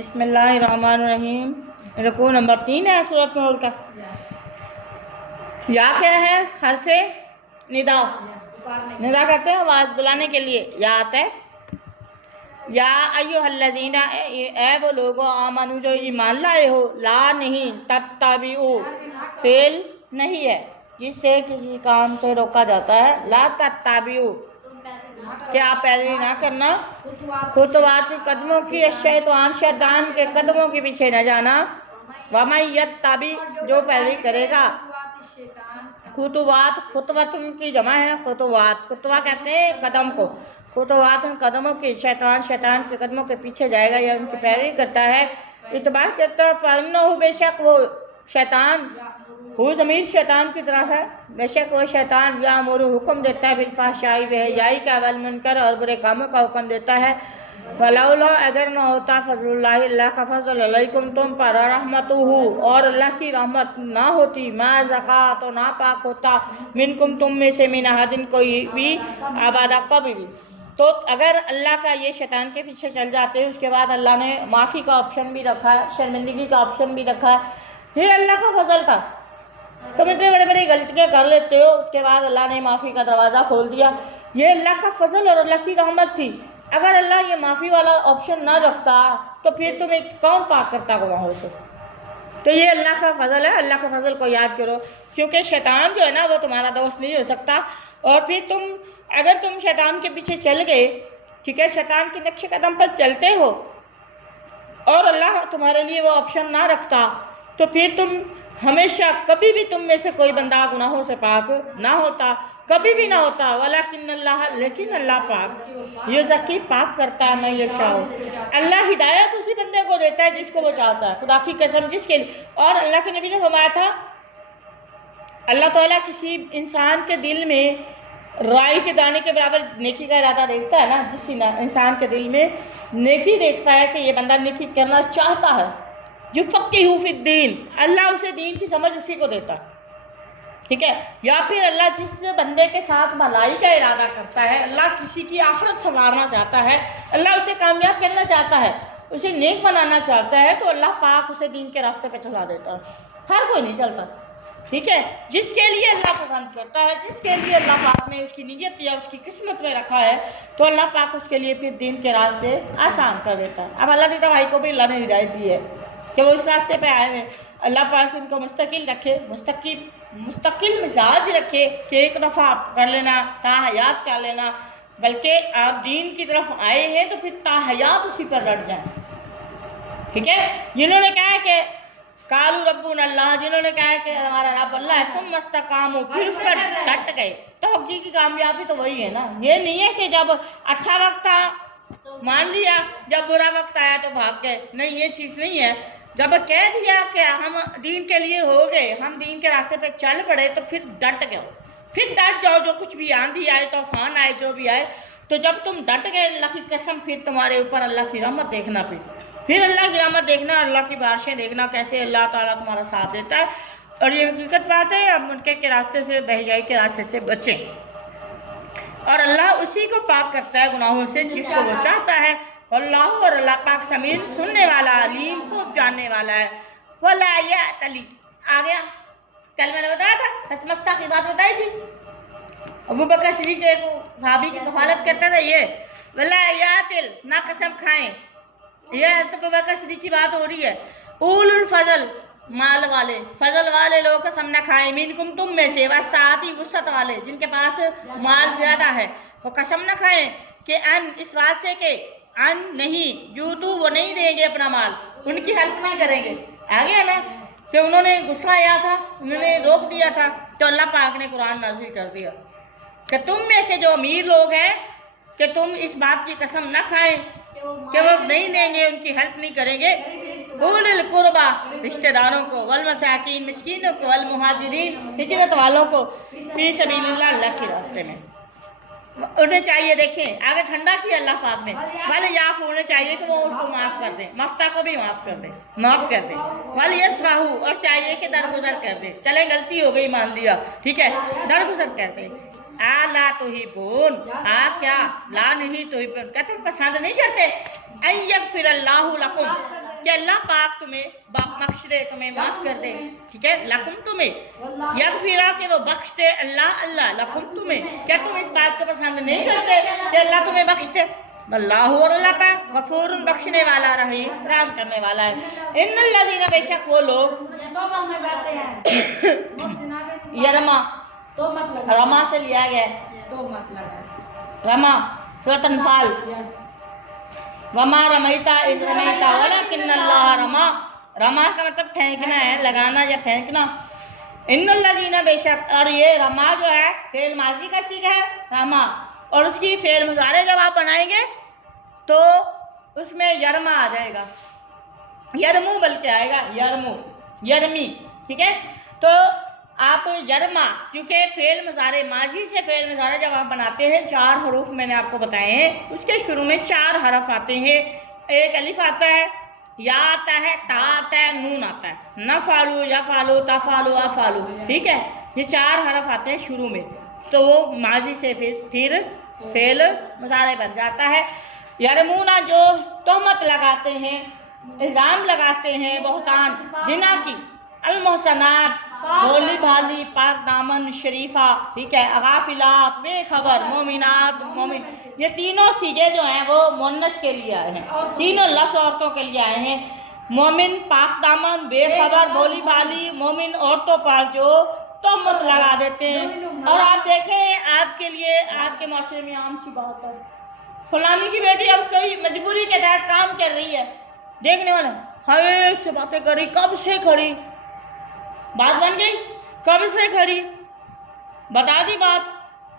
बिस्मिल्लाहिर्रहमानिर्रहीम। रुकू नंबर 3 है सूरत नूर का। या क्या है? हर्फे निदा। निदा कहते हैं आवाज़ बुलाने के लिए। या आता है या अय्युहल्लज़ीना, ए वो लोगो आमनू जो ईमान लाए हो। ला नहीं, तत्ताबिऊ फेल नहीं है जिससे किसी काम से रोका जाता है। ला तत्ताबिऊ क्या आप पैरवी ना करना, खुतवात कदमों की, शैतान के कदमों के पीछे न जाना। वमन यत्तबी जो पैरवी करेगा, खुतवात खुतवत की जमा है खुतवात, खुतवा कहते हैं कदम को, खुतवात उन कदमों की, शैतान के कदमों के पीछे जाएगा या उनकी पैरवी करता है। इतबार करता है फन्नो, बेशक वो शैतान, हु ज़मीर शैतान की तरफ है, बेशक वो शैतान या अमूर हुक्म देता है बिलफहशाई बेहयाई का, वल मुनकर और बुरे कामों का हुक्म देता है। वलौला अगर न होता फज़लुल्लाहि, अल्लाह का फजल अलैकुम तुम पर, रहमतुहु और अल्लाह की रहमत ना होती, मा ज़का तो ना पाक होता, मिनकुम तुम में से, मिन अहदिन कोई भी, आबादा कभी भी। तो अगर अल्लाह का ये शैतान के पीछे चल जाते हैं, उसके बाद अल्लाह ने माफ़ी का ऑप्शन भी रखा है, शर्मिंदगी का ऑप्शन भी रखा है। ये अल्लाह का फजल था। तुम इतने बड़े बड़ी गलतियाँ कर लेते हो, उसके बाद अल्लाह ने माफ़ी का दरवाज़ा खोल दिया। ये अल्लाह का फजल और अल्लाह की रहमत थी। अगर अल्लाह ये माफ़ी वाला ऑप्शन ना रखता तो फिर तुम्हें कौन पाक करता गुनाहों से। तो ये अल्लाह का फजल है, अल्लाह का फजल को याद करो, क्योंकि शैतान जो है ना वो तुम्हारा दोस्त नहीं हो सकता। और फिर अगर तुम शैतान के पीछे चल गए, ठीक है, शैतान के नक्शे कदम पर चलते हो और अल्लाह तुम्हारे लिए वो ऑप्शन ना रखता, तो फिर तुम हमेशा कभी भी तुम में से कोई बंदा गुनाहों से पाक ना होता, कभी भी ना होता। वलाकिन अल्लाह, लेकिन अल्लाह पाक युज़क्की पाक करता है मैं ये चाहूँ। अल्लाह हिदायत उसी बंदे को देता है जिसको वो चाहता है, खुदा की कसम जिसके लिए। और अल्लाह के नबी ने फरमाया था, अल्लाह ताला किसी इंसान के दिल में राई के दाने के बराबर नेकी का इरादा देखता है ना, जिस इंसान के दिल में नेकी देखता है कि ये बंदा नेकी करना चाहता है, जो फ़क़ीहु फ़िद्दीन, अल्लाह उसे दीन की समझ उसी को देता है, ठीक है। या फिर अल्लाह जिस बंदे के साथ भलाई का इरादा करता है, अल्लाह किसी की आखिरत संवारना चाहता है, अल्लाह उसे कामयाब करना चाहता है, उसे नेक बनाना चाहता है, तो अल्लाह पाक उसे दीन के रास्ते पे चला देता है। हर कोई नहीं चलता, ठीक है। जिसके लिए अल्लाह पसंद करता है, जिसके लिए अल्लाह पाक ने उसकी नीयत या उसकी किस्मत में रखा है, तो अल्लाह पाक उसके लिए फिर दीन के रास्ते आसान कर देता है। अब अल्लाह दीदा भाई को भी अल्लाह ने हिदायत दी है कि वो इस रास्ते पे आए हैं। अल्लाह पाक उनको मुस्तकिल रखे, मुस्तकिल मिजाज रखे कि एक दफ़ा आप कर लेना, ताहयात कर लेना, बल्कि आप दीन की तरफ आए हैं तो फिर ताहयात उसी पर रट जाए, ठीक है। जिन्होंने कहा है कि कालू रब्बुन अल्लाह, जिन्होंने कहा है कि हमारा रब अल्लाह है, सुम मस्तकामू, फिर उस पर डट गए, तो हकीकी कामयाबी तो वही है ना। ये नहीं है कि जब अच्छा वक्त था मान लिया, जब बुरा वक्त आया तो भाग गए, नहीं, ये चीज़ नहीं है। जब कह दिया कि हम दीन के लिए हो गए, हम दीन के रास्ते पे चल पड़े, तो फिर डट गए, फिर डट जाओ, जो कुछ भी आंधी आए, तूफान आए, जो भी आए, तो जब तुम डट गए, अल्लाह की कसम, फिर तुम्हारे ऊपर अल्लाह की रहमत देखना, फिर अल्लाह की रहमत देखना, अल्लाह की बारिशें देखना, कैसे अल्लाह ताला तुम्हारा साथ देता है। और ये हकीकत बात है, अब मुनकर के रास्ते से, बहजाई के रास्ते से बचें, और अल्लाह उसी को पाक करता है गुनाहों से जिसको वो चाहता है। अल्लाह, और अल्लाह पाक समीर, सुनने वाला, अलीम, खूब जानने वाला है। वला यअतली, आ गया, कल मैंने बताया था, हसमस्ता की बात बताई थी, अबू बकर सिद्दीक़ एक सहाबी की कफालत करता था, ये वला यअतिल, ना कसम खाएं, यह तो अबू बकर सिद्दीक़ की बात हो रही है। उलुल फजल, माल वाले, फजल वाले लोग कसम न खाएं, मिनकुम तुम में से, वसाअती वुसअत वाले, जिनके पास माल ज्यादा है, वो कसम न खाएं कि अन, इस बात से कि अन नहीं, यूतू, वो नहीं देंगे अपना माल, उनकी हेल्प नहीं करेंगे। आगे है ना कि उन्होंने गुस्सा आया था, उन्होंने रोक दिया था, तो अल्लाह पाक ने कुरान नाज़िल कर दिया कि तुम में से जो अमीर लोग हैं कि तुम इस बात की कसम न खाएं कि वो नहीं देंगे, उनकी हेल्प नहीं करेंगे। उलिल कुर्बा, रिश्तेदारों को, वल मसाकीन, मिस्कीनों को, वल मुहाजिरीन, हिजरत वालों को, फी सबीलिल्लाह, अल्लाह के रास्ते में उन्हें चाहिए। देखें आगे ठंडा किया अल्लाह पाक ने, वाले याफ होने चाहिए कि वो उसको माफ़ कर दें, मफ्ता को भी माफ़ कर दें, वाले यस्फाहू, और चाहिए कि दरगुजर कर दे, चले गलती हो गई मान लिया, ठीक है, दरगुजर कर दे। आला तो ही बोन, आप क्या, ला नहीं तो ही बोन, क्या तुम पसंद नहीं करते, अय्यगफिरल्लाहु लकुम, कि अल्लाह पाक तुम्हें बख्श दे, तुम्हें माफ कर दे, ठीक है। लकुम तुम्हें यगफिरा के वो बख्श दे, अल्लाह अल्लाह लकुम तुम्हें, क्या तुम इस बात को पसंद नहीं करते कि अल्लाह तुम्हें बख्श दे। अल्लाह और अल्लाह पाक गफूर बख्शने वाला रहीम रहम करने वाला है। इन्नल लज़ीना बेशक वो लोग यरमा रमा से लिया गया रमा सूरत अनफाल वमा रमैता इज़ रमैता वलाकिन्नल्लाह रमा। रमा का मतलब फेंकना है, लगाना या फेंकना। इन्नल लज़ीना बेशक, और ये रमा जो है फेल माजी का सीगा है रमा, और उसकी फेल मुजारे जब आप बनाएंगे तो उसमें यरमा आ जाएगा, यरमू बल्कि आएगा, यरमू यरमी, ठीक है। तो आप यरमा, क्योंकि फेल मुजारे माजी से फेल मुजारे जब आप बनाते हैं 4 हरूफ मैंने आपको बताए हैं, उसके शुरू में 4 हरफ आते हैं। एक अलिफ आता है, या आता है, ता आता है, नून आता है, न फालू या फालू ता फालू आ फालू, ठीक है। ये 4 हरफ आते हैं शुरू में, तो वो माजी से फिर फेल मुजारे बन जाता है। यरमूना जो तोहमत लगाते हैं, इल्ज़ाम लगाते हैं, बहुतान जिना की, अलमोहसनात भोली भाली पाक दामन शरीफा, ठीक है, अगाफिलात बेखबर मोमिनात मोमिन, ये तीनों सीगे जो हैं वो मुन्नस के लिए आए हैं, तीनों लफ्ज़ औरतों के लिए आए हैं। मोमिन पाक दामन बेखबर भोली भाली मोमिन औरतों पर जो तोहमत लगा देते हैं। और आप देखें आपके लिए आपके माशरे में आम सी बात है, फलानी की बेटी अब कोई मजबूरी के तहत काम कर रही है, देखने वाला हाय से बातें करी, कब से खड़ी, बात बन गई, कब से खड़ी, बता दी बात,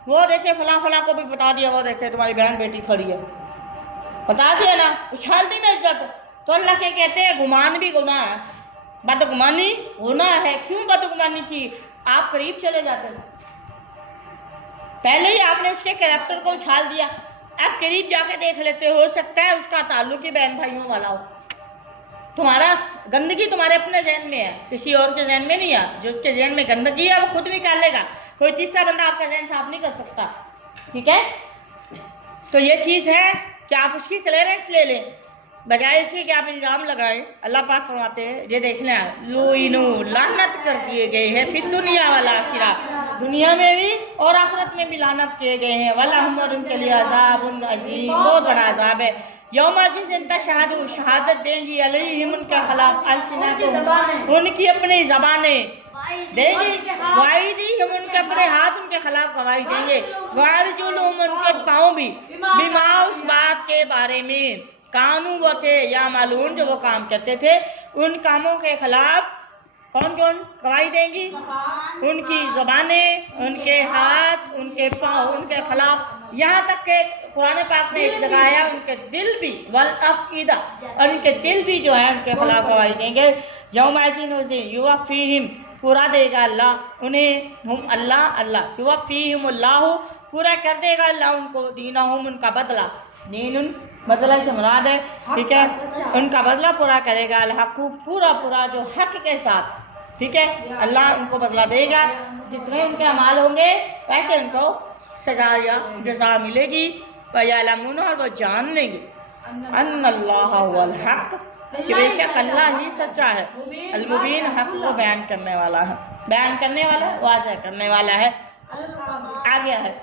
वो देखे फला फला को भी बता दिया, वो देखे तुम्हारी बहन बेटी खड़ी है, बता दिया ना, उछाल दी ना इज्जत। तो अल्लाह के कहते हैं गुमान भी गुनाह है, बदगुमानी गुनाह है। क्यों बदगुमानी की? आप करीब चले जाते हैं, पहले ही आपने उसके कैरेक्टर को उछाल दिया, आप करीब जाके देख लेते, हो सकता है उसका ताल्लुक ही बहन भाइयों वाला हो। तुम्हारा गंदगी तुम्हारे अपने जहन में है, किसी और के जहन में नहीं है। जो उसके जहन में गंदगी है वो खुद निकालेगा, कोई तीसरा बंदा आपका जहन साफ नहीं कर सकता, ठीक है। तो ये चीज़ है कि आप उसकी क्लियरेंस ले लें, बजाय इसके कि आप इल्ज़ाम लगाएं। अल्लाह पाक फरमाते हैं, ये देख लें, लुइनु लानत कर दिए गए हैं, फिर दुनिया वाला आखिरा, दुनिया में भी और आखिरत में भी लानत किए गए हैं। वलहुम और उनके लिए अज़ाबुन अज़ीम, बहुत बड़ा अज़ाब है। यौमा जिस दिन तशहदु शहादत देंगी अलैहिम उनके खिलाफ अलसिनातुहुम, उनकी अपनी ज़बानें देंगी, गवाही दी हम उनके अपने हाथ उनके खिलाफ गवाही देंगे, वारजुलुहुम उनके पाँव भी, बिमा उस बात के बारे में, कानू वो थे या मालूम जो वो काम करते थे, उन कामों के खिलाफ कौन कौन गवाही देंगी? उनकी ज़बानें, उनके हाथ, उनके पाँव, उनके खिलाफ, यहाँ तक के कुरान पाक ने एक जगह आया उनके दिल भी, वल अफ़ईदा, और उनके दिल भी जो है उनके खिलाफ गवाही देंगे। यौम ऐसीन उस दिन युवफ़्फ़ीहिम, पूरा देगा अल्लाह उन्हें, हम अल्लाह अल्लाह युवफ़्फ़ीहिमुल्लाह, पूरा कर देगा अल्लाह उनको, दीनहुम उनका बदला, दीन बदला से मुराद है, ठीक है, उनका बदला पूरा करेगा, अल-हक़्क़ु पूरा पूरा जो हक के साथ, ठीक है, अल्लाह उनको बदला देगा, जितने उनके अमाल होंगे वैसे उनको सजा या जज़ा मिलेगी। वयअलमून, और वो जान लेंगे, अन्नल्लाह हुवल हक़, कि बेशक अल्लाह ही सच्चा है, अल-मुबीन, हक़ को बयान करने वाला है, बयान करने वाला, वाज़ह करने वाला है। आगे है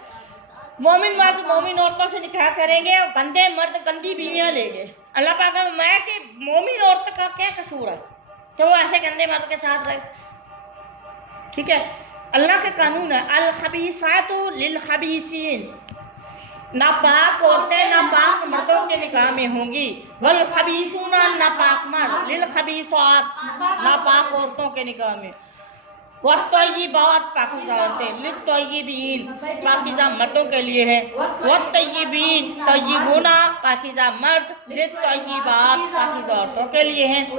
मोमिन मर्द मोमिन औरतों से निकाह करेंगे और गंदे मर्द गंदी बीवियाँ लेंगे। अल्लाह पाक मैं कि मोमिन औरत का क्या कसूर है तो वो ऐसे गंदे मर्द के साथ रहे, ठीक है। अल्लाह के कानून है, अल खबीसातु लिल खबीसीन, नापाक औरतें नापाक मर्दों के निकाह में होंगी, वल खबीसूना नापाक मर्द लिल खबीसात, नापाक औरतों के निकाह में, वत्तय्यिबात पाकीज़ा औरतें लित्तय्यिबीन, पाकीज़ा मर्दों के लिए है, वत्तय्यिबीन तय्यिबूना, पाकीज़ा मर्द लित्तय्यिबात, पाकीज़ा औरतों के लिए हैं।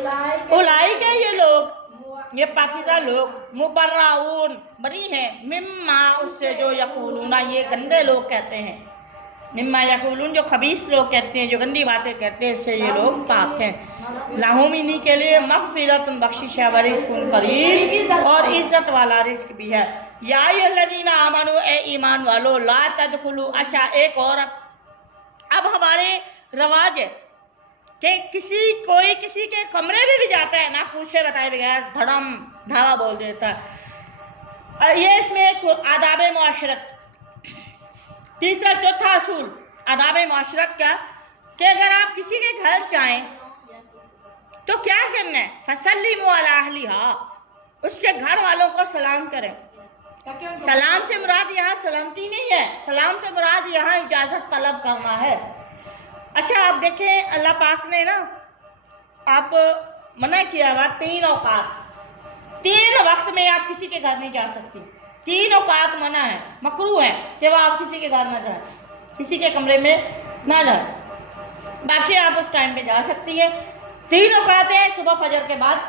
उलाइका, ये लोग, ये पाकीज़ा लोग, मुबर्राऊन बरी हैं, मिम्मा उससे जो यकूलूना, ये गंदे लोग कहते हैं, मिम्मा यकूलून जो खबीस लोग कहते हैं, जो गंदी बातें कहते हैं, इससे ये लोग पाक हैं। लाहुम इन्हीं के लिए मग़फ़िरतुन बख्शिश है, व रिज़्क़ुन करीम, और इज़्ज़त वाला रिज़्क़ भी है। या अय्युहल्लज़ीना आमनू, ए ईमान वालो, ला तदखुलू, अच्छा एक और अब हमारे रवाज है कि कोई किसी के कमरे में भी जाता है ना पूछे बताए बगैर धड़म धावा बोल देता है। और ये इसमें एक आदाब मुआशरत, तीसरा चौथा असूल आदाब मुआशरत का, कि अगर आप किसी के घर जाएं तो क्या करना है, फसल्लिमु अला अहलिहा, उसके घर वालों को सलाम करें। सलाम से मुराद यहाँ सलामती नहीं है, सलाम से मुराद यहाँ इजाजत तलब करना है। अच्छा आप देखें अल्लाह पाक ने ना आप मना किया हुआ 3 औकात, 3 वक्त में आप किसी के घर नहीं जा सकती, 3 औकात मना है, मकरूह है कि वह आप किसी के घर ना जाए, किसी के कमरे में ना जाए, बाकी आप उस टाइम पे जा सकती है। 3 औकात है, सुबह फजर के बाद,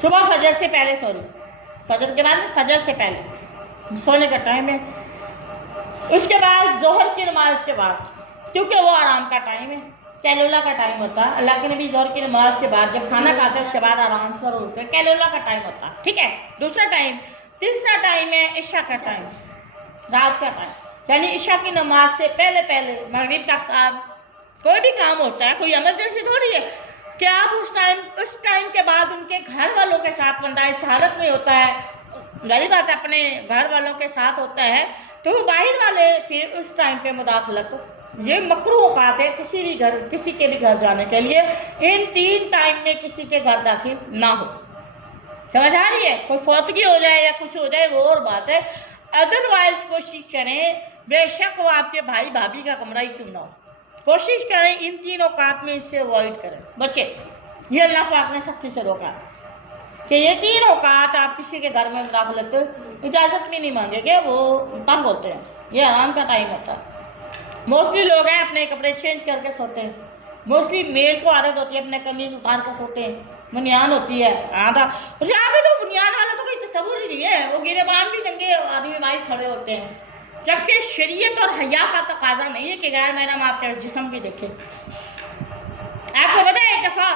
सुबह फजर से पहले, सॉरी फजर के बाद, फजर से पहले सोने का टाइम है, उसके बाद जोहर की नमाज के बाद, क्योंकि वो आराम का टाइम है, कैलुला का टाइम होता है। अल्लाह के नबी जोहर की नमाज के बाद जब खाना खाते हैं उसके बाद आराम से उठते हैं, कैलुला का टाइम होता है, ठीक है। दूसरा टाइम, तीसरा टाइम है इशा का टाइम, रात का टाइम, यानी इशा की नमाज से पहले पहले मगरिब तक आप कोई भी काम होता है, कोई इमरजेंसी थोड़ी है कि आप उस टाइम के बाद उनके घर वालों के साथ बंदा इस हालत में होता है, गली बात अपने घर वालों के साथ होता है, तो वो बाहर वाले फिर उस टाइम पे मुदाखलत, ये मकरूह औकात है किसी भी घर, किसी के भी घर जाने के लिए। इन 3 टाइम में किसी के घर दाखिल ना हो, समझ आ रही है। कोई फौतगी हो जाए या कुछ हो जाए वो और बात है, अदरवाइज कोशिश करें, बेशक वो आपके भाई भाभी का कमरा ही क्यों ना हो, कोशिश करें इन 3 औकात में इससे अवॉइड करें, बचे। ये अल्लाह पाक ने सख्ती से रोका कि ये 3 औकात आप किसी के घर में मुदाखलत इजाज़त भी नहीं मांगेंगे, वो तंग होते हैं, ये आराम का टाइम होता है। मोस्टली लोग हैं अपने कपड़े चेंज करके सोते हैं, मोस्टली मेल को आदत होती है अपने कमीज उतार कर सोते हैं, बुनियान होती है आधा, और यहाँ पे तो बुनियान वाला तो कोई तस्वुर ही नहीं है, वो गिरेबान भी नंगे आदमी बाहर खड़े होते हैं, जबकि शरीयत और हया का तकाजा नहीं है कि गैर महरम आपके जिस्म भी देखे। आपको पता है एक दफ़ा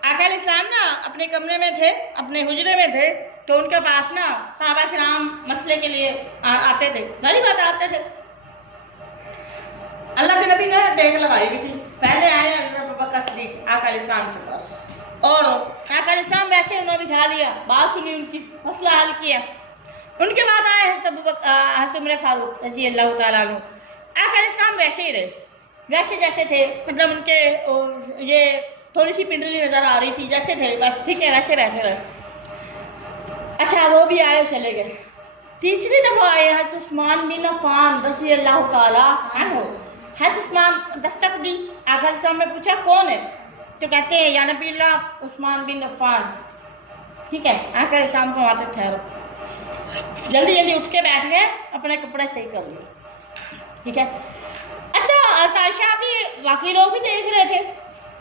आका अलैहिस्सलाम ना अपने कमरे में थे, अपने हुजरे में थे, तो उनके पास ना सहाबा किराम मसले के लिए आते थे, गली बात आते थे। अल्लाह के नबी ने डेग लगाई हुई थी, पहले आए अबू बकर सिद्दीक आका अलैहिस्सलाम के पास, और आका अलैहिस्सलाम वैसे उन्होंने बिठा लिया, बात सुनी उनकी, मसला हल किया। उनके बाद आए हज़रत उमर फारूक रज़ी अल्लाह तआला अन्हु, आका अलैहिस्सलाम वैसे ही रहे, वैसे जैसे थे, मतलब उनके ये थोड़ी सी पिंडली नज़र आ रही थी, जैसे थे बस, ठीक है वैसे बैठे रहे। अच्छा वो भी आए चले गए। तीसरी दफ़ा आए हज़रत उस्मान बिन अफ़्फ़ान रज़ी अल्लाह तआला अन्हु, हज़रत उस्मान दस्तक दी, आका अलैहिस्सलाम ने पूछा कौन है, तो कहते हैं या नबी अल्लाह उस्मान बिन अफ़्फ़ान, ठीक है। आका अलैहिस्सलाम को आते ठहरो, जल्दी जल्दी उठ के बैठ गए, अपने कपड़े सही कर लिए, ठीक है। अच्छा आयशा भी बाकी लोग भी देख रहे थे,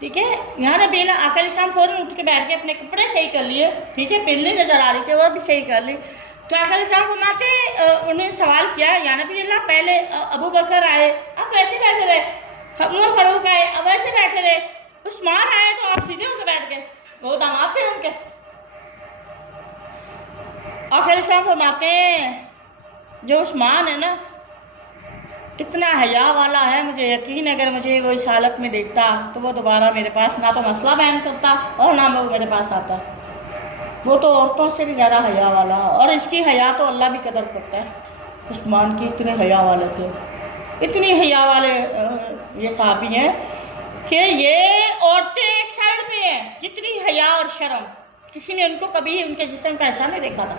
ठीक है, यहाँ नबी आका अलैहिस्सलाम फौरन उठ के बैठ के अपने कपड़े सही कर लिए, ठीक है, पिंडली नजर आ रही थी वो भी सही कर ली। तो आका अलैहिस्सलाम फरमाते, उन्होंने सवाल किया या नबी अल्लाह पहले अबू बकर आए आप वैसे बैठे रहे, उमर फारूक आए अब वैसे बैठे रहे, उस्मान आए तो आप सीधे होकर बैठ गए, वो दामाद थे उनके। आका अलैहिस्सलाम फरमाते हैं जो उस्मान है ना इतना हया वाला है, मुझे यकीन है अगर मुझे वो इस हालत में देखता तो वो दोबारा मेरे पास ना तो मसला बयान करता और ना वो मेरे पास आता, वो तो औरतों से भी ज़्यादा हया वाला, और इसकी हया तो अल्लाह भी कदर करता है। उस्मान की इतने हया वाले थे, इतनी हया वाले ये साहबी हैं कि ये औरतें एक साइड पे हैं, जितनी हया और शर्म, किसी ने उनको कभी उनके जिस्म का ऐसा नहीं देखा था,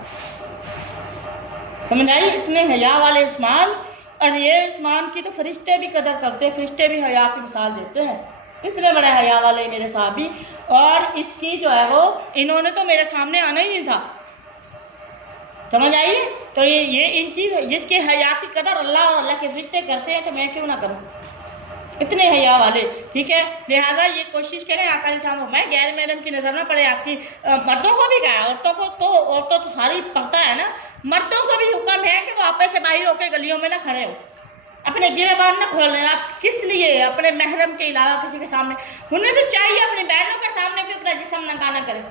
समझ आई, इतने हया वाले उस्मान। और ये उस्मान की तो फरिश्ते भी कदर करते हैं, फरिश्ते भी हया की मिसाल देते हैं, इतने बड़े हया वाले मेरे साहबी। और इसकी जो है वो इन्होंने तो मेरे सामने आना ही नहीं था, समझ आइए। तो ये इनकी जिसकी हया की कदर अल्लाह और अल्लाह के फरिश्ते करते हैं तो मैं क्यों ना करूं, इतने हया वाले, ठीक है। लिहाजा ये कोशिश करें आका अलैहिस्सलाम, मैं गैर महरम की नज़र ना पड़े आपकी। मर्दों को भी कहा, औरतों तो सारी पता है ना, मर्दों को भी हुक्म है कि वो आपस से बाहर होकर गलियों में ना खड़े हो, अपने गिरेबान ना खोल लें। आप किस लिए अपने महरम के अलावा किसी के सामने, उन्हें तो चाहिए अपनी बहनों के सामने भी अपना जिस्म नंगा ना करें।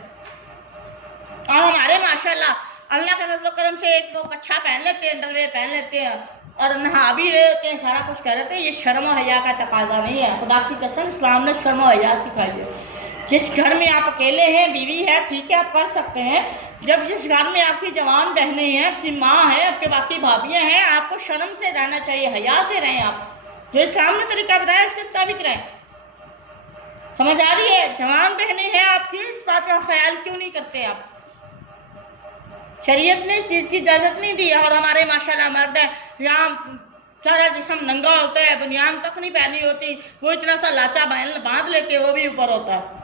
और हमारे माशाल्लाह अल्लाह के फजल करम से एक लोग अच्छा पहन लेते हैं, अंडरवेयर पहन लेते हैं, और नहा भी रहे होते हैं, सारा कुछ कर रहे थे। ये शर्म और हया का तकाजा नहीं है। खुदा की कसम इस्लाम ने शर्म और हया सिखाई है। जिस घर में आप अकेले हैं, बीवी है, ठीक है, आप कर सकते हैं। जब जिस घर में आपकी जवान बहनें हैं, आपकी माँ है, आपके बाकी भाभियाँ हैं, आपको शर्म से रहना चाहिए, हया से रहें। आप जो इस्लाम ने तरीका बताया उसके मुताबिक रहें। समझ आ रही है? जवान बहनें हैं आपकी, इस बात का ख्याल क्यों नहीं करते आप? शरीयत ने इस चीज़ की इजाज़त नहीं दी। और हमारे माशाल्लाह मर्द है, यहाँ सारा जिस्म नंगा होता है, बनियान तक नहीं पहनी होती, वो इतना सा लाचा बांध लेके वो भी ऊपर होता है।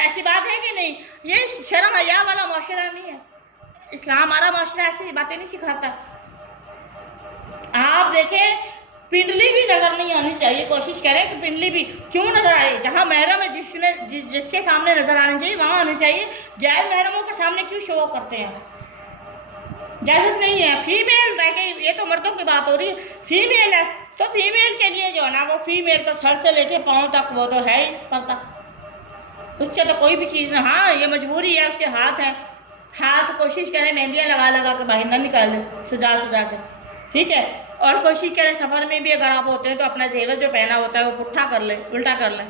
ऐसी बात है कि नहीं? ये शर्म हया वाला माशरा नहीं है। इस्लाम हमारा माशरा ऐसी बातें नहीं सिखाता। आप देखें, पिंडली भी नजर नहीं आनी चाहिए। कोशिश करें कि पिंडली भी क्यों नजर आए। जहाँ महरम है, जिसके सामने नजर आनी चाहिए वहाँ आनी चाहिए। गैर महरमों के सामने क्यों शो करते हैं? इजाजत नहीं है। फीमेल रह गई, ये तो मर्दों की बात हो रही है। फीमेल है तो फीमेल के लिए जो है ना, वो फीमेल तो सर से लेके पाँव तक वो तो है ही पर्दा, उससे तो कोई भी चीज़। हाँ, ये मजबूरी है, उसके हाथ हैं, हाथ कोशिश करें मेहंदियाँ लगा के बाहर ना निकालें, सजा के, ठीक है। और कोशिश करें सफ़र में भी अगर आप होते हैं तो अपना जेवर जो पहना होता है वो पुट्ठा कर लें, उल्टा कर लें।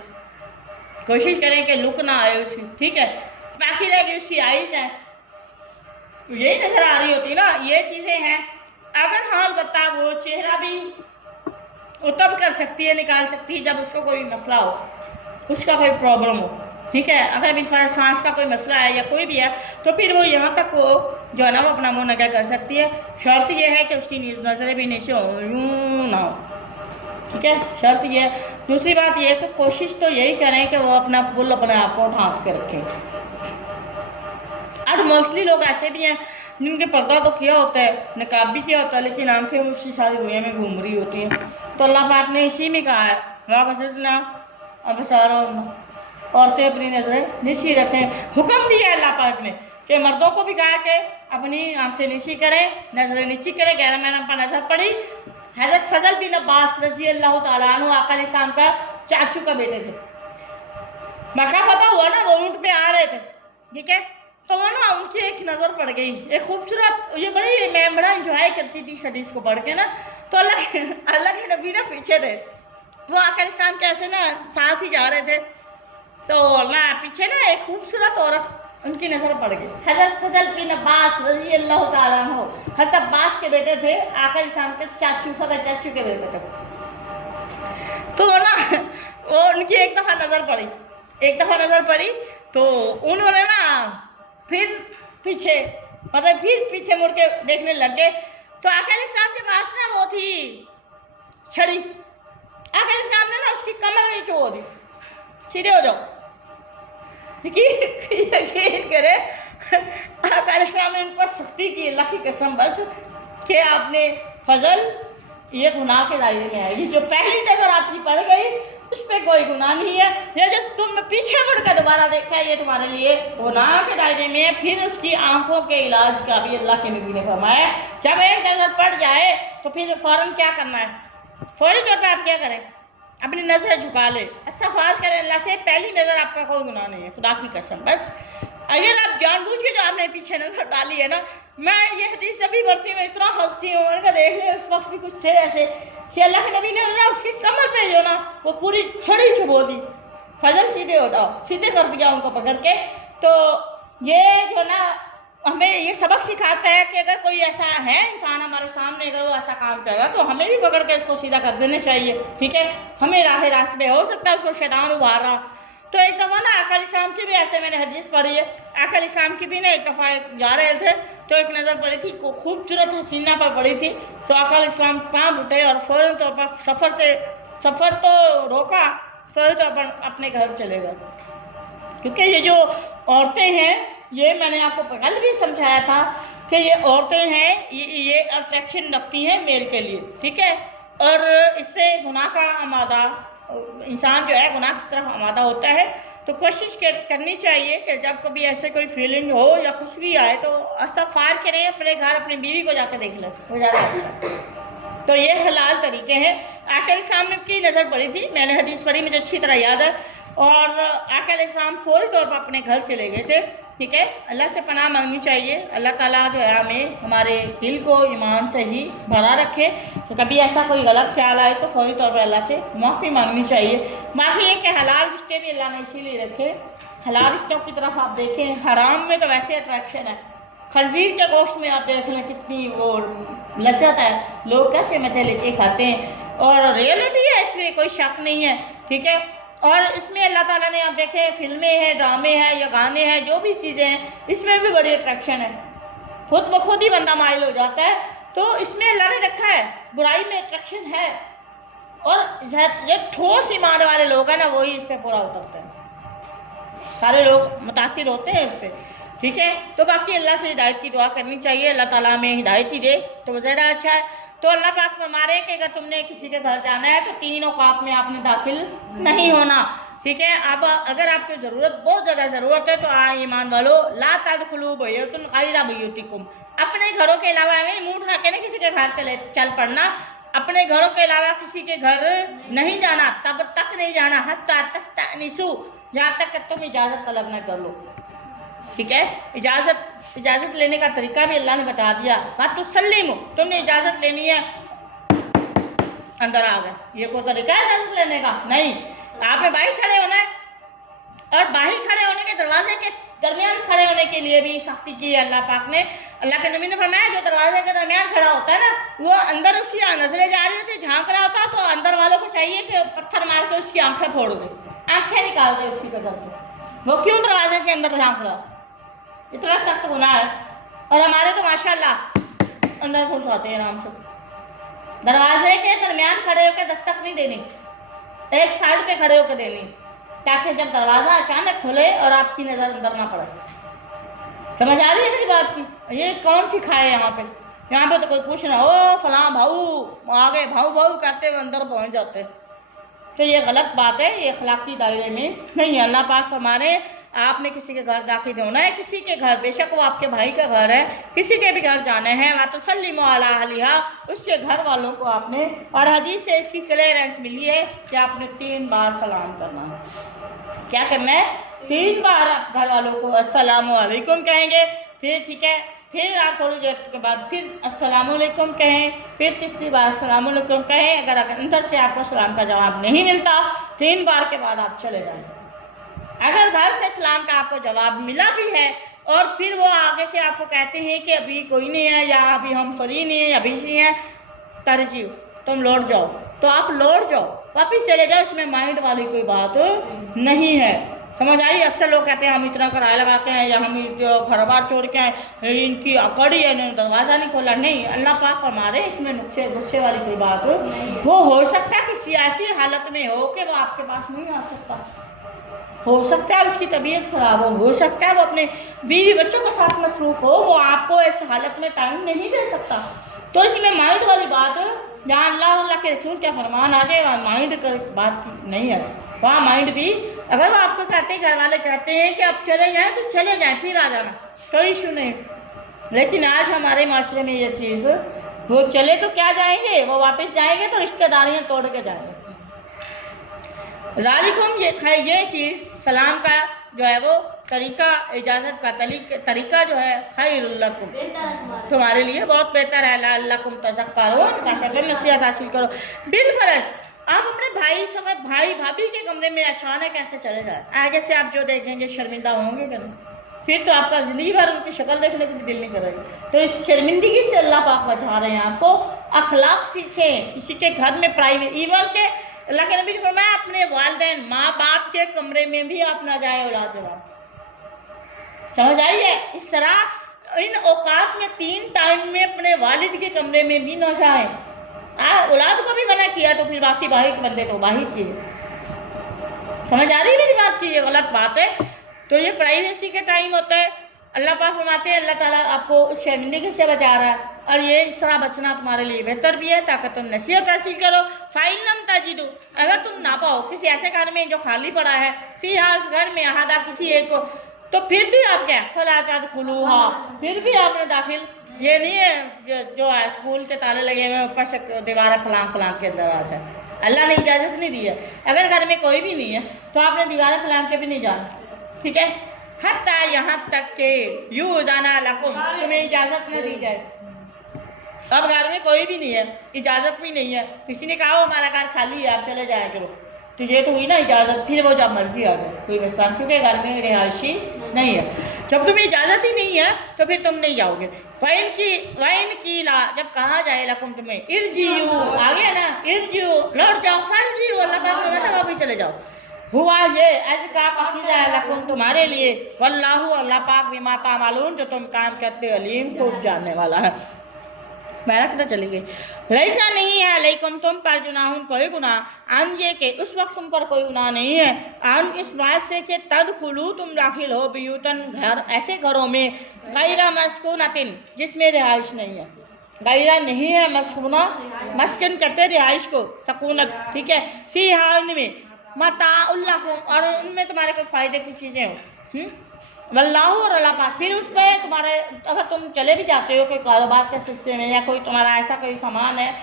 कोशिश करें कि लुक ना आए उसकी, ठीक है। बाकी रह गई उसकी आइज़ है, यही नजर आ रही होती ना, ये चीज़ें हैं। अगर हाल बता वो चेहरा भी वो तब कर सकती है, निकाल सकती है जब उसको कोई मसला हो, उसका कोई प्रॉब्लम हो, ठीक है। अगर भी सांस का कोई मसला है या कोई भी है तो फिर वो यहाँ तक वो जो है ना वो अपना मुँह नंगा कर सकती है। शर्त यह है कि उसकी नज़रें भी नीचे हो, यूँ ना हो, ठीक है। शर्त यह है। दूसरी बात यह है कि कोशिश तो यही करें कि वो अपना फुल अपने आप को ढाँप के रखें। अब मोस्टली लोग ऐसे भी हैं जिनके पर्दा तो किया होता है, निकाब भी किया होता है, लेकिन आंखें उसी सारी दुनिया में घूम रही होती हैं। तो अल्लाह पाक ने इसी में कहा है, वाक़ना अब सारा औरतें अपनी नज़रें नीची रखें। हुक्म दिया है अल्लाह पाक ने कि मर्दों को भी कहा कि अपनी आंखें नीची करें, नज़रें नीची करें। 11 महीने पर नज़र पड़ी। हज़रत फजल बिन अब्बास रज़ी अल्लाह तआला अन्हु आका अलैहिस्सलाम का चाचू का बेटे थे। मक्का पता हुआ ना, वो ऊँट पे आ रहे थे, ठीक है। तो वो ना उनकी एक नज़र पड़ गई, एक खूबसूरत, ये मैं बड़ा इंजॉय करती थी हदीस को पढ़ के ना। तो अल्लाह के नबी ना पीछे थे, वो आका अलैहिस्सलाम के ऐसे ना साथ ही जा रहे थे। तो ना पीछे ना एक खूबसूरत औरत उनकी नज़र पड़ गई। हज़रत फजल बिन अब्बास रज़ी अल्लाह तआला अन्हु, हज़रत अब्बास के बेटे थे, आका अलैहिस्सलाम के चाचू, सगा चाचू के बेटे थे। तो ना वो उनकी एक दफ़ा नज़र पड़ी तो उन्होंने ना फिर पीछे मुड़ के देखने लग गए। तो आका अलैहिस्सलाम के पास ना वो थी छड़ी। आका अलैहिस्सलाम ने ना उसकी कमर में चो दी, सीधे हो जाओ। यकीन करे आका अलैहिस्सलाम ने उन पर सख्ती की, अल्लाह की कसम, बस कि आपने फजल ये गुनाह के दायरे में आएगी। जो पहली नज़र आपकी पड़ गई उस पर कोई गुनाह नहीं है। ये जब तुम पीछे मुड़कर दोबारा देखा ये तुम्हारे लिए गुनाह के दायरे में है। फिर उसकी आंखों के इलाज का भी अल्लाह के नबी ने फरमाया, जब एक नज़र पड़ जाए तो फिर फ़ौरन क्या करना है? फौरी तौर पर आप क्या करें? अपनी नज़र झुका ले, इस्तग़फ़ार करें अल्लाह से। पहली नज़र आपका कोई गुनाह नहीं है, खुदा की कसम। बस अगर आप जानबूझ के जो आपने पीछे नज़र डाली है ना, मैं ये हदीस जब भी पढ़ती हूँ इतना हंसती हूँ। उनका देख ले, उस वक्त भी कुछ थे ऐसे कि अल्लाह के नबी ने ना उसकी कमर पे जो ना वो पूरी छड़ी चुभो दी, फजल सीधे हो जाओ, सीधे कर दिया उनको पकड़ के। तो ये जो ना हमें ये सबक सिखाता है कि अगर कोई ऐसा है इंसान हमारे सामने, अगर वो ऐसा काम करेगा तो हमें भी पकड़ के उसको सीधा कर देना चाहिए, ठीक है। हमें रास्ते में हो सकता है उसको शैतान उभार रहा। तो एक दफ़ा ना आका अलैहिस्सलाम की भी ऐसे मैंने हदीस पढ़ी है। आका अलैहिस्सलाम की भी ना एक दफ़ा जा रहे थे तो एक नज़र पड़ी थी, खूबसूरत हसीना पर पड़ी थी। तो आका अलैहिस्सलाम कांप उठे और फ़ौरन तौर पर सफ़र तो रोका, फ़ौरन तौर पर अपने घर चले गए। क्योंकि ये जो औरतें हैं, ये मैंने आपको कल भी समझाया था कि ये औरतें हैं, ये अट्रैक्शन रखती हैं मेल के लिए, ठीक है। और इससे गुनाह का आमादा इंसान जो है गुनाह की तरफ आमादा होता है। तो कोशिश करनी चाहिए कि जब कभी ऐसे कोई फीलिंग हो या कुछ भी आए तो इस्तग़फ़ार करें, अपने घर अपनी बीवी को जाकर देख लें, वो ज़्यादा अच्छा। तो ये हलाल तरीके हैं। आका अलैहिस्सलाम की नज़र पड़ी थी, मैंने हदीस पढ़ी, मुझे अच्छी तरह याद है। और आका अलैहिस्सलाम फौरी तौर पर अपने घर चले गए थे। ठीक है, अल्लाह से पनाह मांगनी चाहिए। अल्लाह ताला जो है हमें हमारे दिल को ईमान से ही भरा रखे। तो कभी ऐसा कोई गलत ख्याल आए तो फौरी तौर पर अल्लाह से माफ़ी मांगनी चाहिए। बाकी ये कि हलाल रिश्ते भी अल्लाह ने इसीलिए रखे। हलाल रिश्तों की तरफ आप देखें, हराम में तो वैसे अट्रैक्शन है। खंजीर के गोश्त में आप देख लें कितनी वो लज्जत है, लोग कैसे मजे लेके खाते हैं, और रियलिटी है, इसमें कोई शक नहीं है। ठीक है, और इसमें अल्लाह ताला ने आप देखें फिल्में हैं, ड्रामे हैं या गाने हैं, जो भी चीज़ें हैं, इसमें भी बड़ी अट्रैक्शन है। खुद ब खुद ही बंदा माइल हो जाता है। तो इसमें अल्लाह ने रखा है, बुराई में अट्रैक्शन है, और ये ठोस ईमान वाले लोग हैं ना, वही इस पर पूरा उतरते हैं। सारे लोग मुतासिर होते हैं इस पर। ठीक है, तो बाकी अल्लाह से हिदायत की दुआ करनी चाहिए। अल्लाह ताला हमें हिदायत ही दे तो वो ज़्यादा अच्छा है। तो अल्लाह पाक फरमा रहे हैं कि अगर तुमने किसी के घर जाना है तो 3 औकात में आपने दाखिल नहीं होना। ठीक है, अब अगर आपकी ज़रूरत, बहुत ज़्यादा ज़रूरत है, तो ईमान वालो ला तदखुलू बुयूतन गैरा बुयूतिकुम, अपने घरों के अलावा हमें मूड ना कहने किसी के घर चल पड़ना, अपने घरों के अलावा किसी के घर नहीं जाना, तब तक नहीं जाना हत्ता तस्तअनिसू, यहाँ तक कि तुम इजाज़त तलब न कर लो। ठीक है, इजाज़त लेने का तरीका भी अल्लाह ने बता दिया। बात तो सलीम, तुमने इजाज़त लेनी है, अंदर आ गए, ये कोई तरीका है इजाज़त लेने का? नहीं। आपने बाहर खड़े होना है, और बाहर खड़े होने के दरवाजे के दरमियान खड़े होने के लिए भी सख्ती की है अल्लाह पाक ने। अल्लाह के नबी ने फरमाया जो दरवाजे के दरमियान खड़ा होता है ना, वो अंदर उसकी नजरें जा रही होती, झांक रहा होता, तो अंदर वालों को चाहिए कि पत्थर मार के उसकी आंखें फोड़ दे, आंखें निकाल दे उसकी कसम से। वो क्यों दरवाजे से अंदर झांक रहा? इतना सख्त गुनाह है। और हमारे तो माशाल्लाह अंदर घुस आते हैं आराम से। दरवाजे के दरमियान खड़े होकर दस्तक नहीं देनी, एक साइड पे खड़े होकर देनी, ताकि जब दरवाजा अचानक खुले और आपकी नजर अंदर ना पड़े। समझ आ रही है मेरी बात की? ये कौन सिखाए यहाँ पे? यहाँ पे तो कोई पूछना, ओ फलां भाऊ आगे भाऊ भाऊ कहते हुए अंदर पहुँच जाते। तो ये गलत बात है, ये अखलाकी दायरे में नहीं है। अल्लाह पाक फरमाने आपने किसी के घर दाखिल होना है, किसी के घर, बेशक वो आपके भाई का घर है, किसी के भी घर जाने हैं, वा तो सल्लिमु अला अहलिहा, उसके घर वालों को आपने, और हदीस से इसकी क्लियरेंस मिली है कि आपने 3 बार सलाम करना है। क्या करना है? 3 बार आप घर वालों को अस्सलामु अलैकुम कहेंगे, फिर ठीक है, फिर आप थोड़ी देर के बाद फिर अस्सलामु अलैकुम कहें, फिर तीसरी बार अस्सलामु अलैकुम कहें। अगर अंदर से आपको सलाम का जवाब नहीं मिलता, 3 बार के बाद आप चले जाएं। अगर घर से सलाम का आपको जवाब मिला भी है और फिर वो आगे से आपको कहते हैं कि अभी कोई नहीं है, या अभी हम फ्री नहीं है, या बिजी हैं, तरजीह तुम लौट जाओ, तो आप लौट जाओ, वापिस चले जाओ, इसमें माइंड वाली कोई बात नहीं है। समझ आई? अक्सर लोग कहते हैं हम इतना किराया लगा के हैं, या हम जो घर बार छोड़ के हैं, इनकी अकड़ी है, इन्होंने दरवाज़ा नहीं खोला। नहीं, अल्लाह पाक हमारे इसमें नुक्से गुस्से वाली कोई बात वो हो सकता है कि सियासी हालत में हो कि वो आपके पास नहीं आ सकता, हो सकता है उसकी तबीयत खराब हो सकता है वो अपने बीवी बच्चों के साथ मसरूफ़ हो, वो आपको इस हालत में टाइम नहीं दे सकता। तो इसमें माइंड वाली बात, जहाँ अल्लाह के रसूल का फरमान आ जाए, वहाँ माइंड की बात नहीं है। वहाँ माइंड भी, अगर वो आपको कहते हैं, घर वाले कहते हैं कि आप चले जाएं तो चले जाएं, फिर आ जाना, कोई इशू नहीं। लेकिन आज हमारे माशरे में ये चीज़, वो चले तो क्या जाएंगे, वो वापस जाएंगे तो रिश्तेदारियाँ तोड़ के जाएंगे। ज़ालिकुम, ये चीज़ सलाम का जो है वो तरीका, इजाज़त का तरीका जो है, खैरुल लकुम, तुम्हारे लिए बहुत बेहतर है। लअल्लकुम तज़क्करून, ताकि तुम नसीहत हासिल करो। बिलफरज आप अपने भाई भाभी के कमरे में अचानक ऐसे चले जाए, आगे से आप जो देखेंगे शर्मिंदा होंगे कि नहीं? फिर तो आपका ज़िंदगी भर उनकी शक्ल देखने को भी दिल नहीं करेगी। तो इस शर्मिंदगी से अल्लाह पाक बचा रहे हैं आपको। अखलाक सीखें, किसी के घर में प्राइवेट, इवन के अल्लाह के नबी ने फरमाया अपने वालिदैन माँ बाप के कमरे में भी आप ना जाए औलाद जवाब। समझ आई है? इस तरह इन औकात में 3 टाइम में अपने वालिद के कमरे में भी ना जाए। औलाद को भी मना किया तो फिर बाकी बाहर बंदे तो बाहर किए। समझ आ रही है मेरी बात की? ये गलत बात है। तो ये प्राइवेसी के टाइम होता है। अल्लाह पाक फरमाते हैं अल्लाह ताला आपको उस शर्मिंदगी से बचा रहा है, और ये इस तरह बचना तुम्हारे लिए बेहतर भी है, ताकि तुम नसीहत हासिल करो। फाइलम ताजिदु, अगर तुम ना पाओ किसी ऐसे घर में जो खाली पड़ा है, फिर आज घर में अहादा किसी एक को, तो फिर भी आप क्या, फला तदखुलूहा, फिर भी आपने दाखिल, ये नहीं है जो स्कूल के ताले लगे हुए ऊपर से दीवारें फलांग के अंदर आ जाए, अल्लाह ने इजाज़त नहीं दी है। अगर घर में कोई भी नहीं है तो आपने दीवारें फलांग के भी नहीं जाना, ठीक है? हत्ता यहाँ तक के युज़ाना लकुम, तुम्हें इजाज़त न दी जाए। अब घर में कोई भी नहीं है, इजाज़त भी नहीं है, किसी ने कहा हमारा घर खाली है, आप चले जाया करो, तो ये तो हुई ना इजाज़त, फिर वो जब मर्जी आ जाए कोई मसला, क्योंकि घर में रिहायशी नहीं है। जब तुम्हें इजाज़त ही नहीं है तो फिर तुम नहीं जाओगे। वाइन की ला, जब कहा जाए लकुम तुम्हें, इर्जियू, आ गया ना, इर्जियू, लौट जाओ, फर्जियू, अल्लाह पाक ने बताया वापस चले जाओ। हुआ ये ऐसे का पकीज़ा है लकुम तुम्हारे लिए, वल्लाहु, अल्लाह पाक बिमा तामालून, जो तुम काम करते अलीम, खूब जानने वाला है। मेहनत तो चली गई। लैसा नहीं है अलैकुम, तुम पर जुनाहुन, कोई गुनाह, आन ये के उस वक्त तुम पर कोई गुनाह नहीं है, आन इस बात से कि तदखुलू, तुम दाखिल हो, बियूतन, घर, ऐसे घरों में, गैरा मस्कुनतिन, जिसमें रिहाइश नहीं है। गैरा नहीं है, मस्कुना, मस्किन कहते रिहाइश को, सकूनत, ठीक है। फीहा, इनमें, मताउल लकुम, और उनमें तुम्हारे कोई फ़ायदे की चीज़ें हो। वल्लाहु, और अल्लाह पाक, फिर उस पर तुम्हारे, अगर तुम चले भी जाते हो कोई कारोबार के सिलसिले में, या कोई तुम्हारा ऐसा कोई सामान है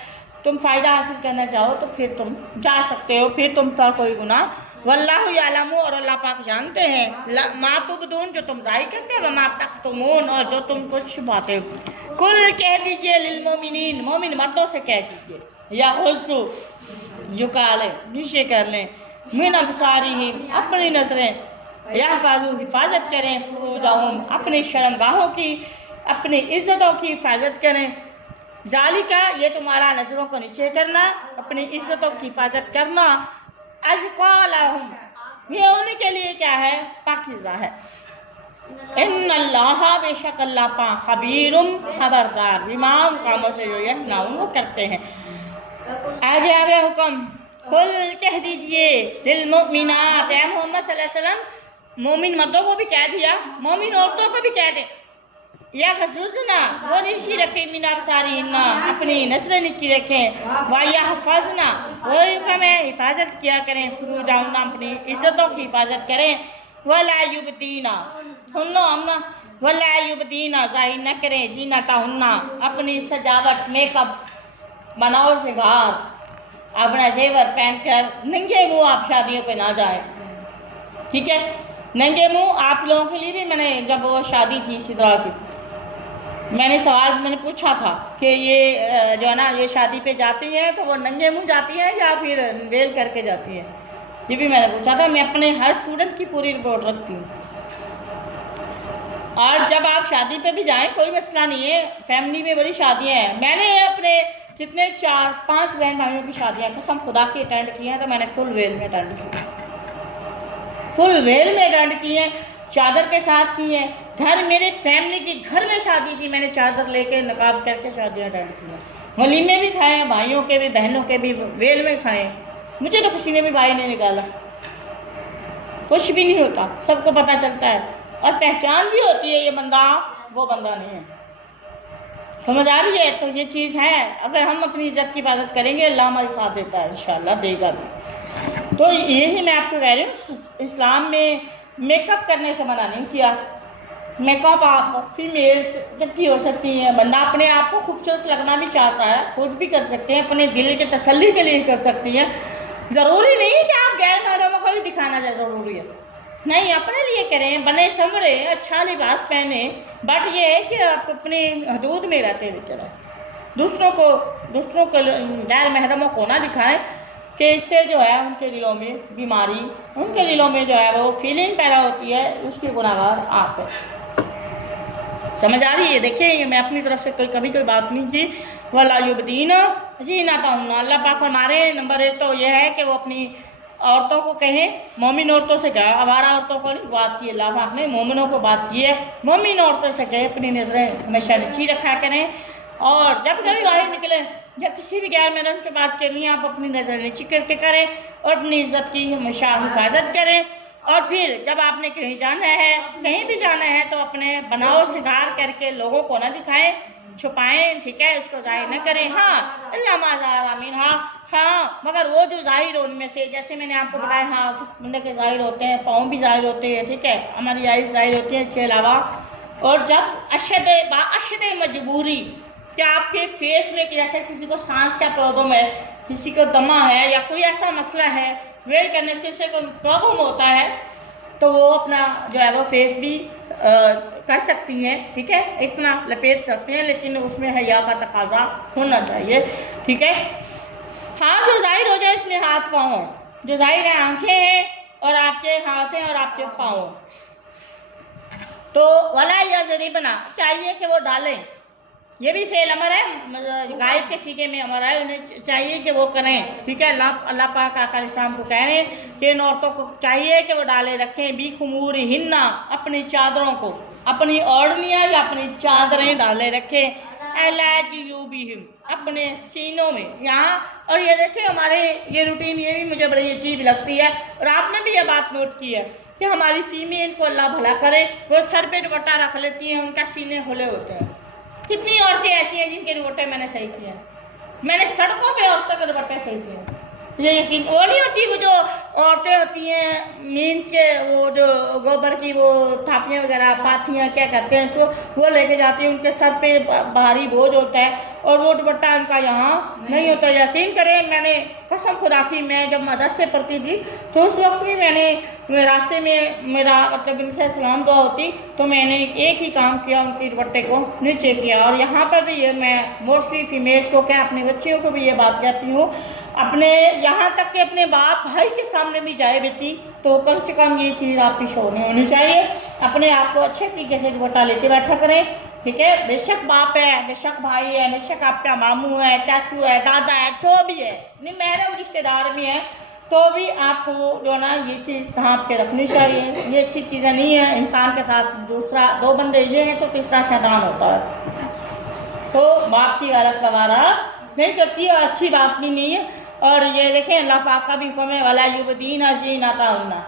तुम फ़ायदा हासिल करना चाहो, तो फिर तुम जा सकते हो, फिर तुम पर कोई गुनाह। वल्लाहु यालमु, और अल्लाह पाक जानते हैं, मा तुबदून, जो तुम ज़ाहिर करते हो, मा तक्तुमून, और जो तुम कुछ छुपाते हो। कुल, कह दीजिए, लिल मोमिनीन, मोमिन मर्दों से कह दीजिए, या हुस्सु, झुका लें, नीचे कर लें, मिन अबसारिहिम, अपनी नजरें, यहफ़ाज़ू, हिफाजत करें, फ़ुरूजहुम, अपनी शर्मगाहों की, अपनी इज़्ज़तों की हिफाजत करें। ज़ालिका, ये तुम्हारा नज़रों को नीचे करना, अपनी इज़्ज़तों की हिफाजत करना, अज़का लहुम, ये उन्हीं के लिए क्या है, पाकीज़ा है। इन्नल्लाह, बेशक अल्लाह पाक, खबीरुम, खबरदार, बिमा, कामों से जो यस्नाउन, वो करते हैं। आगे आ गया हुक्म, कुल, कह दीजिए, लिल मुमिनात, ऐ मोहम्मद सल्लल्लाहु अलैहि वसल्लम, मोमिन मर्दों को भी कह दिया, मोमिन औरतों को भी कह दे, या खसूसना, वो नीची रखें, मिन अबसारिहिन्ना, अपनी नज़रें नीची रखें, वा यहफ़ज़ना, वो हुक्म है हिफाजत किया करें, फ़ुरूजहुन्ना, अपनी इज़्ज़तों की हिफाजत करें, वला युबदीना, सुन लो हमना, वला युबदीना, ज़ाहिर न करें, ज़ीनतहुन्ना, अपनी सजावट, मेकअप, बनाओ श्रृंगार, अपना जेवर पहनकर नंगे मुँह आप शादियों पे ना जाएं, ठीक है। नंगे मुँह आप लोगों के लिए भी, मैंने जब वो शादी थी सिद्रा की, मैंने सवाल मैंने पूछा था कि ये जो है ना, ये शादी पे जाती हैं तो वो नंगे मुँह जाती हैं या फिर वेल करके जाती हैं, ये भी मैंने पूछा था। मैं अपने हर स्टूडेंट की पूरी रिपोर्ट रखती हूँ। और जब आप शादी पे भी जाएं, कोई मसला नहीं है, फैमिली में बड़ी शादियाँ हैं, मैंने अपने कितने 4-5 बहन भाइयों की शादियाँ कसम खुदा की अटेंड की हैं, तो मैंने फुल वेल में अटेंड की, फुल वेल में अटेंड की हैं, चादर के साथ की हैं। घर, मेरे फैमिली की घर में शादी थी, मैंने चादर लेके नकाब करके शादियाँ अटेंड की हैं, वलीमे भी खाए हैं, भाइयों के भी बहनों के भी वेल में खाए। मुझे तो किसी ने भी भाई नहीं निकाला, कुछ भी नहीं होता, सबको पता चलता है, और पहचान भी होती है, ये बंदा वो बंदा नहीं है, समझ आ रही है। तो ये चीज़ है, अगर हम अपनी इज्जत की हिफाजत करेंगे, अल्लाह हमारे साथ देता है, इंशाअल्लाह देगा भी। तो यही मैं आपको कह रही हूँ, इस्लाम में मेकअप करने से मना नहीं किया। मेकअप आप फीमेल्स कितनी हो सकती हैं, बंदा अपने आप को खूबसूरत लगना भी चाहता है, खुद भी कर सकते हैं, अपने दिल के तसल्ली के लिए कर सकती हैं। ज़रूरी नहीं कि आप गैर महरमों को भी दिखाना ज़रूरी है, नहीं, अपने लिए करें, बने संवरे, अच्छा लिबास पहने, बट ये है कि आप अपने हदूद में रहते हुए चलें, दूसरों को गैर महरमों को ना दिखाएं, कि इससे जो है उनके दिलों में बीमारी, उनके दिलों में जो है वो फीलिंग पैदा होती है, उसकी गुनाहगार आप है। समझ आ रही है। देखिए, मैं अपनी तरफ से कभी कोई बात नहीं की। वला युबदीना ज़ीनतहुन्ना, अल्लाह पाक हमारे नंबर 1 तो यह है कि वो अपनी औरतों को कहें, मोमिन औरतों से कहा, आवारा औरतों को नहीं बात की, अल्लाह पाक ने मोमिनों को बात की है। मोमिन औरतों से कहे अपनी नज़रें हमेशा नीची रखा करें, और जब कभी बाहर निकले या किसी भी गैर महरम से बात करनी है, आप अपनी नज़र नीची करके करें और अपनी इज्जत की हमेशा हिफाजत करें। और फिर जब आपने कहीं जाना है, कहीं भी जाना है, तो अपने बनाओ सिंगार करके लोगों को ना दिखाएं, छुपाएं, ठीक है, उसको जाहिर न करें। हाँ, अल्लाह माज़ामीन, हाँ, मगर वो जो जाहिर हो उनमें से, जैसे मैंने आपको बताया, हाँ, बंदे के जाहिर होते हैं, पाँव भी जाहिर होते हैं, ठीक है, हमारी आइज़ जाहिर होती है, इसके अलावा। और जब अशद मजबूरी, क्या आपके फेस में जैसे किसी को सांस का प्रॉब्लम है, किसी को दमा है, या कोई ऐसा मसला है, वेल करने से उसे कोई प्रॉब्लम होता है, तो वो अपना जो है वो फेस भी कर सकती हैं, ठीक है, इतना लपेट सकते हैं, लेकिन उसमें हया का तकाजा होना चाहिए, ठीक है। हाथ जो जाहिर हो जाए इसमें हाथ पाँव, जो जाहिर है आंखें हैं और आपके हाथ हैं और आपके पाँव, तो वला या जरीबना चाहिए कि वो डालें, ये भी फेल अमर है, गायब के सीखे में अमर है, उन्हें चाहिए कि वो करें, ठीक है। अल्लाह पाक आका इस्लाम को कह रहे हैं कि इन औरतों को चाहिए कि वो डाले रखें भी खुमूर हिन्ना, अपनी चादरों को, अपनी ओढ़नियाँ या अपनी चादरें डाले रखें, अपने सीनों में यहाँ। और ये देखिए हमारे ये रूटीन, ये भी मुझे बड़ी अजीब लगती है, और आपने भी ये बात नोट की है कि हमारी फीमेल को अल्लाह भला करे, वो सर पे दुपट्टा रख लेती हैं, उनका सीने खुले होते हैं। कितनी औरतें ऐसी हैं जिनके दुपट्टे मैंने सही किए हैं, मैंने सड़कों पे औरतों के दुपट्टे सही किए हैं। ये यकीन वो नहीं होती, वो जो औरतें होती हैं मीन्स के वो जो गोबर की वो थापियाँ वगैरह पाथियाँ क्या कहते हैं उसको, वो लेके जाती हैं, उनके सर पे भारी बोझ होता है और वो दुपट्टा उनका यहाँ नहीं होता। यकीन करें, मैंने कसम खुदा की, मैं जब मदरसे पढ़ती थी तो उस वक्त भी मैंने रास्ते में मेरा मतलब इनसे सलाम दुआ होती तो मैंने एक ही काम किया, उनके दुपट्टे को नीचे किया। और यहाँ पर भी ये मैं मोस्टली फीमेल्स को क्या अपने बच्चियों को भी ये बात कहती हूँ, अपने यहाँ तक कि अपने बाप भाई के सामने भी जाए बेटी तो कम से कम ये चीज़ आपकी शो नहीं होनी चाहिए, अपने आप को अच्छे तरीके से दुपट्टा लेके बैठा करें, ठीक है। बेशक बाप है, बेशक भाई है, बेशक आपका मामू है, चाचू है, दादा है, जो भी है, नहीं महरम रिश्तेदार भी हैं, तो भी आपको जो ना ये चीज़ ढांप के रखनी चाहिए। ये अच्छी चीज़ें नहीं है, इंसान के साथ दूसरा दो बंदे ये हैं तो तीसरा शैतान होता है, तो बाप की गलत गवारा नहीं करती है, अच्छी बात भी नहीं है। और ये देखें अल्लाह पाक का भी हुक्म है वला युबदीन ज़ीनतहुन्ना,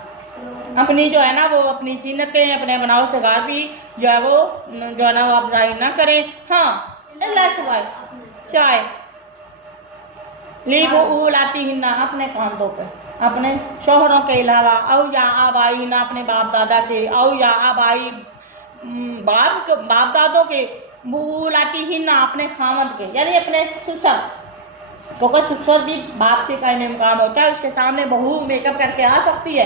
अपनी जो है ना वो अपनी जीनतें, अपने बनाव सगार भी जो है वो जो है ना वो आप जाहिर ना करें। हाँ अल्लाह सवाल चाय ली वो लाती हिन्ना, अपने कांधों पर, अपने शोहरों के अलावा, औ या आबाई ना, अपने बाप दादा के, औ या आबाई बाप दादों के, वो लाती हिन्ना, अपने खामद के, यानी अपने ससुर, क्योंकि ससुर भी बाप के कायम मुकाम होता है, उसके सामने बहू मेकअप करके आ सकती है,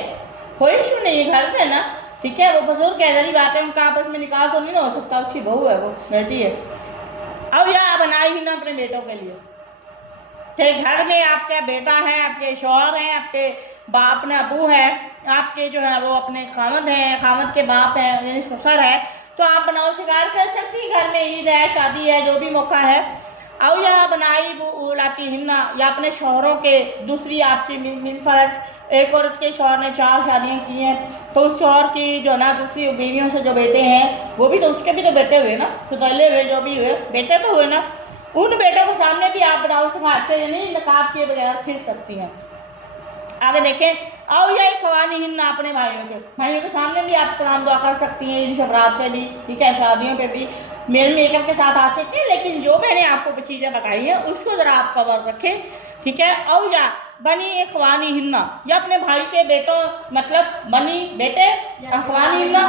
कोई इशू नहीं है, घर पे ना, ठीक है। वो बुजुर्ग है, जरी बात है, उनका आपस में निकाह तो नहीं ना हो सकता, उसकी बहू है, वो बेटी है। अब या बनाई ही ना अपने बेटों के लिए, ठीक, घर में आपका बेटा है, आपके शौहर हैं, आपके बाप ने अबू है, आपके जो है वो अपने खामद हैं, खामद के बाप हैं यानी ससुर है, तो आप बनाओ शिकार कर सकती हैं, घर में ईद है, शादी है, जो भी मौका है। और या बनाई वो लाती हिन्ना, या अपने शौहरों के, दूसरी आपकी मिलफरस, एक औरत के शौहर ने 4 शादियाँ की हैं, तो उस शौहर की जो ना दूसरी बीवियों से जो बेटे हैं वो भी तो उसके भी तो बेटे हुए ना, सुतले हुए जो भी हुए बेटे तो हुए ना, उन बेटों के सामने भी आप बनाओ संभालते नहीं नकाब किए बगैर फिर सकती हैं। आगे देखें, और या खवानी हिन्ना, अपने भाइयों के सामने भी आप सलाम दुआ कर सकती हैं, इन शबरात पे भी, ठीक है, शादियों पे भी मेल मेकअप के साथ आ सकते हैं, लेकिन जो मैंने आपको चीज़ें बताई हैं उसको ज़रा आप कवर रखें, ठीक है। और या बनी अखवानी हिन्ना, या अपने भाई के बेटों, मतलब बनी बेटे, अखवानी हिन्ना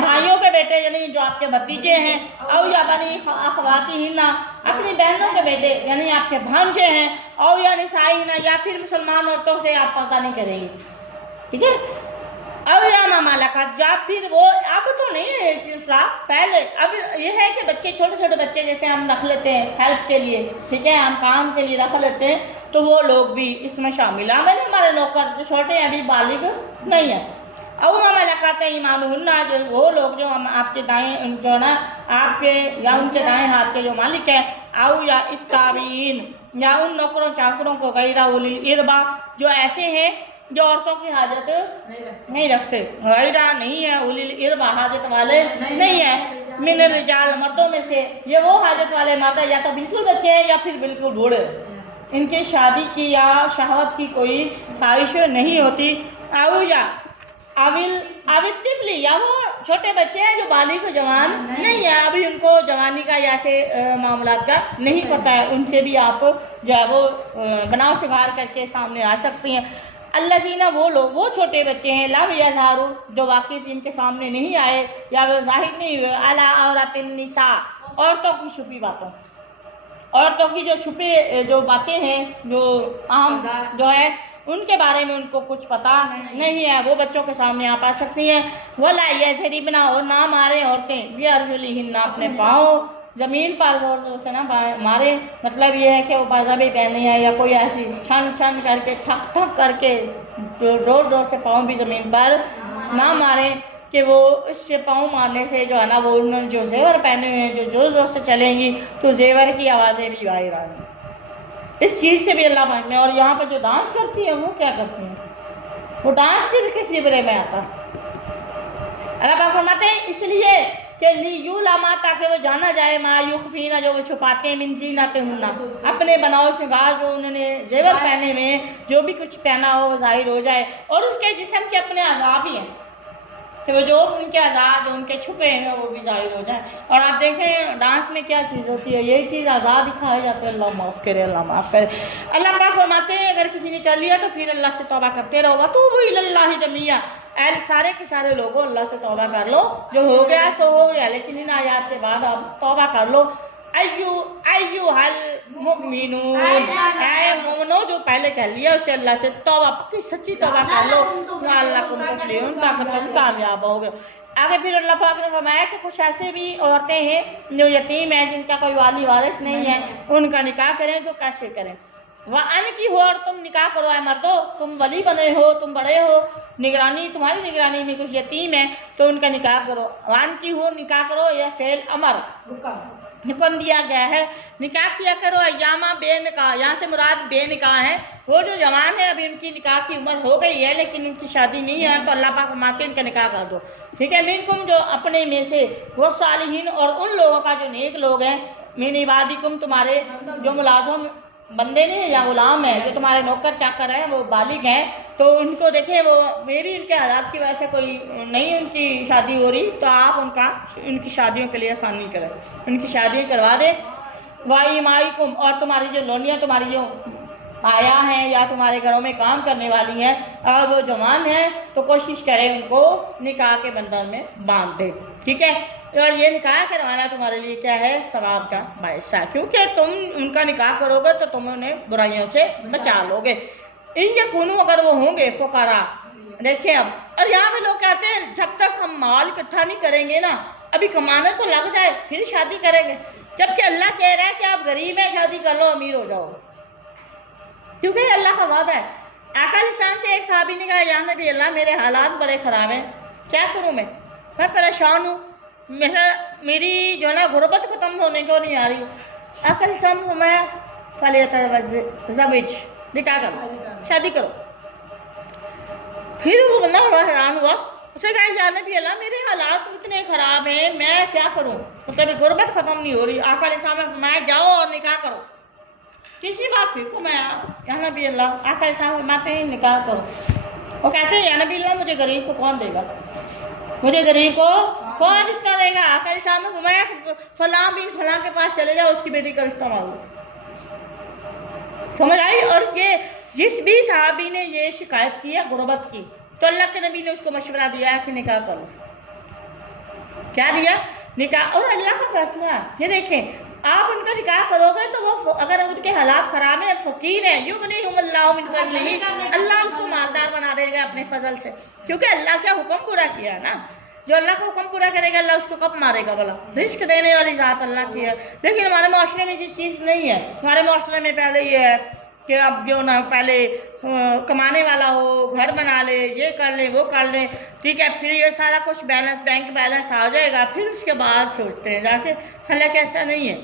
भाइयों के बेटे यानी जो आपके भतीजे हैं, और या बनी अखवाती हिन्ना, अपनी बहनों के बेटे यानी आपके भांजे हैं, और या निसाई ना, या फिर मुसलमान औरतों से आप पर्दा नहीं करेंगे, ठीक है। अब या मामाला का जा, फिर वो अब तो नहीं है सिलसिला, पहले अब ये है कि बच्चे, छोटे छोटे बच्चे जैसे हम रख लेते हैं हेल्प के लिए, ठीक है, हम काम के लिए रख लेते हैं, तो वो लोग भी इसमें शामिल है। मैंने हमारे नौकर जो छोटे हैं अभी बालिग नहीं है, अब मामाला कहते हैं ईमान ना, जो वो लोग जो हम आपके दाएं जो ना आपके या उनके दाएं हाथ के जो मालिक है, आओ या इत्ताबीन, या उन नौकरों चाकरों को गैरा उली इरबा, जो ऐसे हैं जो औरतों की हाजत नहीं रखते, गैरा नहीं है, उलिल इरबा हाजत वाले नहीं है, मिन रिजाल मर्दों में से, ये वो हाजत वाले मर्द या तो बिल्कुल बच्चे हैं या फिर बिल्कुल बूढ़े, इनकी शादी की या शहवत की कोई ख्वाहिश नहीं होती। आओ या आविल तिफली, या वो छोटे बच्चे हैं जो बालिग को जवान नहीं है, अभी उनको जवानी का या से मामलात का नहीं पता है, उनसे भी आप जो है वो बनाव शिकार करके सामने आ सकती हैं। अल्लाह सीना, वो लोग, वो छोटे बच्चे हैं, ला यज़हारू, जो वाकिफ इनके सामने नहीं आए या वो जाहिर नहीं हुए, अला औरतिन निसा, औरतों की छुपी बातों, औरतों की जो छुपे जो बातें हैं, जो आम जो है उनके बारे में उनको कुछ पता नहीं है, वो बच्चों के सामने आप आ सकती हैं। वला ऐसे रिबना, और ना मारे औरतें भी अर्जुलिहिन, ना अपने पाँव ज़मीन पर जोर जोर से ना मारे। मतलब ये है कि वो पाजाबी पहनी है या कोई ऐसी छन छन करके ठक ठक करके जोर जोर से पाँव भी ज़मीन पर ना मारे, कि वो इससे पाँव मारने से जो है ना, वो उन्होंने जो जेवर पहने हुए हैं, जो जोर जोर से चलेंगी तो जेवर की आवाज़ें भी बाहर आएंगी। इस चीज़ से भी अल्लाह मांगते हैं। और यहाँ पर जो डांस करती है वो क्या करती हैं, वो डांस भी किस जिबरे में आता है। अल्लाह पाक फरमाते हैं इसलिए कि लियुलामा, ताकि वो जाना जाए, मायुखफीना, जो वो छुपाते हैं, मिन ज़ीनतिहिन्ना, अपने बनाओ श्रृंगार, जो उन्होंने जेवर पहने में जो भी कुछ पहना हो वो जाहिर हो जाए। और उसके जिस्म के अपने अज़ा भी हैं कि वो जो उनके अज़ा जो उनके छुपे हैं वो भी जाहिर हो जाए। और आप देखें डांस में क्या चीज़ होती है, यही चीज़ अज़ा दिखाए जाते हैं। अल्लाह माफ़ करे, अल्लाह माफ़ करे। अल्लाह पाक फरमाते हैं अगर किसी ने कर लिया तो फिर अल्लाह से तौबा करते रहो, वतूबू इलल्लाहि जमीआ, सारे के सारे लोगों अल्लाह से तौबा कर लो, जो हो गया सो हो गया, लेकिन इन आयात के बाद आप तौबा कर लो। अय्युहल मुमिनून, ऐ मोमिनो, जो पहले कह लिया उसे अल्लाह से तौबा, पक्की सच्ची तौबा कर लो, लअल्लकुम तुफ्लिहून, ताकि तुम कामयाब होगे। आगे फिर अल्लाह पाक ने फरमाया कि कुछ ऐसे भी औरतें हैं जो यतीम हैं, जिनका कोई वाली वारिस नहीं है, उनका निकाह करें तो कैसे करें। वान की हो, और तुम निकाह करो, है मर्दो, तुम वली बने हो, तुम बड़े हो, निगरानी तुम्हारी निगरानी में कुछ यतीम है तो उनका निकाह करो। वान की हो, निकाह करो, यह फेल अमर हुक्म दिया गया है, निकाह किया करो। अय्यामा बेनिकाह, यहाँ से मुराद बेनिकाह है, वो जो जवान है अभी उनकी निकाह की उम्र हो गई है लेकिन उनकी शादी नहीं है, तो अल्लाह पाक फरमाते हैं इनका निकाह कर दो, ठीक है। मिनकुम, जो अपने में से, वो सालिहीन, और उन लोगों का जो नेक लोग हैं, मिन इबादिकुम, तुम्हारे जो मुलाजिम बंदे नहीं या गुलाम है, जो तुम्हारे नौकर चाकर हैं, वो बालिग हैं, तो उनको देखें वो मे भी उनके हालात की वजह से कोई नहीं उनकी शादी हो रही, तो आप उनकी शादियों के लिए आसानी करें, उनकी शादी करवा दें। वाई माईकुम, और तुम्हारी जो लोनियाँ, तुम्हारी जो आया हैं या तुम्हारे घरों में काम करने वाली हैं, अगर वो जवान हैं तो कोशिश करें उनको निकाह के बंधन में बांध दे, ठीक है। और ये निकाह करवाना तुम्हारे लिए क्या है, सवाब का बायस है, क्योंकि तुम उनका निकाह करोगे तो तुम उन्हें बुराइयों से बचा लोगे। इन यकूनू, अगर वो होंगे फुकरा, देखें अब, और यहाँ पे लोग कहते हैं जब तक हम माल इकट्ठा नहीं करेंगे ना, अभी कमाना तो लग जाए फिर शादी करेंगे, जबकि अल्लाह कह रहा है कि आप गरीब हैं, शादी कर लो, अमीर हो जाओ, क्योंकि अल्लाह का वादा है। आका इस्लाम से एक साहबी ने कहा, या नबी अल्लाह, मेरे हालात बड़े ख़राब हैं, क्या करूँ मैं परेशान हूँ, मेरी जो है ना गुर्बत ख़त्म होने को नहीं आ रही। आका इस्लाम को मैं फलियतज़विज, निकाह करो, शादी करो। फिर वो बंदा बड़ा हैरान हुआ, उसने कहा, या नबी अल्लाह, मेरे हालात इतने ख़राब हैं, मैं क्या करूँ, मतलब गुर्बत ख़त्म नहीं हो रही। आका इस्लाम ने फरमाया, जाओ और निकाह करो। तीसरी बार फिर को मैं, या नबी अल्लाह, आका इस्लाम फरमाते हैं निकाह करो। वो कहते हैं, या नबी अल्लाह, मुझे गरीब को कौन देगा, मुझे गरीब को कौन रिश्ता देगा। आका इस्लाम ने फरमाया, फलां बिन फलां के पास चले जाओ, उसकी बेटी का रिश्ता मांगो। समझ आई। और ये जिस भी साहबी ने ये शिकायत की है गुर्बत की, तो अल्लाह के नबी ने उसको मशवरा दिया है कि निकाह करो। क्या दिया, निकाह। और अल्लाह का फैसला है, ये देखें, आप उनका निकाह करोगे तो वो अगर उनके हालात खराब है, फकीर है, युगनिहुमुल्लाहु मिन फज़लिही, अल्लाह उसको मालदार बना देगा अपने फजल से, क्योंकि अल्लाह का हुक्म पूरा किया है ना। जो अल्लाह का हुक्म पूरा करेगा अल्लाह उसको कब मारेगा भला। रिस्क देने वाली ज़ात अल्लाह की है। लेकिन हमारे माशरे में ये चीज़ नहीं है। हमारे माशरे में पहले ये है कि अब जो ना पहले कमाने वाला हो, घर बना ले, ये कर ले, वो कर ले, ठीक है, फिर ये सारा कुछ बैलेंस, बैंक बैलेंस आ जाएगा, फिर उसके बाद सोचते हैं जाके। हालांकि ऐसा नहीं है।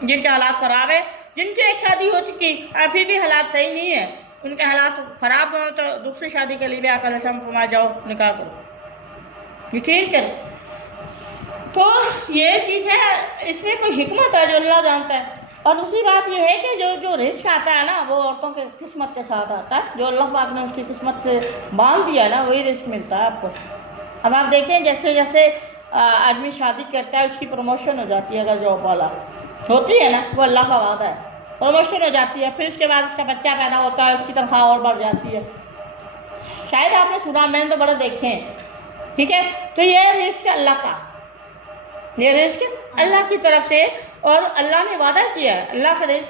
जिनके हालात ख़राब है, जिनकी एक शादी हो चुकी और फिर भी हालात सही नहीं है, उनके हालात ख़राब हो तो दूसरी शादी के लिए भी आकर फरमा जाओ, निकाह करो, यकीन करो। तो ये चीज़ है, इसमें कोई हिकमत है जो अल्लाह जानता है। और दूसरी बात यह है कि जो रिस्क आता है ना, वो औरतों के किस्मत के साथ आता है। जो अल्लाह पाक ने उसकी किस्मत से बांध दिया है ना, वही रिस्क मिलता है आपको। अब आप देखें, जैसे जैसे आदमी शादी करता है उसकी प्रमोशन हो जाती है, अगर जॉब वाला होती है ना, वो अल्लाह का वादा है, प्रमोशन हो जाती है। फिर उसके बाद उसका बच्चा पैदा होता है, उसकी तनख्वाह और बढ़ जाती है। शायद आपने सुना, मैंने तो बड़े देखे हैं, ठीक है। तो ये रिस्क अल्लाह का, ये रिस्क अल्लाह की तरफ से और अल्लाह ने वादा किया है,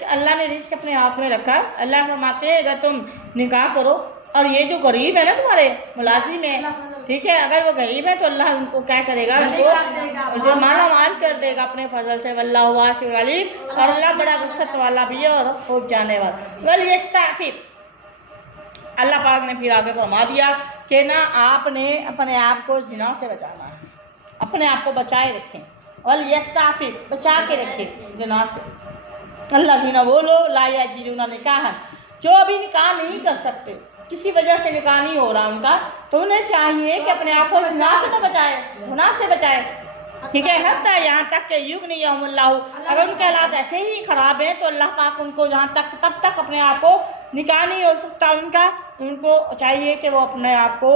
अल्लाह ने रिस्क अपने हाथ में रखा। अल्लाह फरमाते हैं अगर तुम निकाह करो, और ये जो गरीब है ना तुम्हारे मुलाजिम है, ठीक है, अगर वो गरीब है तो अल्लाह उनको क्या करेगा, उनको जो माला माल कर देगा अपने फजल से। वल्लाहु वासिउन अलीम, और अल्लाह बड़ा वसअत वाला भी है और खूब जाने वाला। वल यस्ताफिफ, अल्लाह पाक ने फिर आगे फरमा दिया कि ना आपने अपने आप को जिना से बचाना है, अपने आप को बचाए रखें। वल यस्ताफिफ, बचा के रखें जिना से। अल्लाह जीना वो लोग ला यजीदूना निकाह, जो अभी निकाह नहीं कर सकते, किसी वजह से निकाह नहीं हो रहा उनका, तो उन्हें चाहिए कि अपने आप को गुनाह से तो बचाए, गुनाह से बचाए, ठीक है। हत्ता यहाँ तक के युग नहीं यौमुल्लाह, अगर उनके हालात ऐसे ही खराब हैं तो अल्लाह पाक उनको यहाँ तक तब तक अपने आप को निकाह नहीं हो सकता उनका। उनको चाहिए कि वो अपने आप को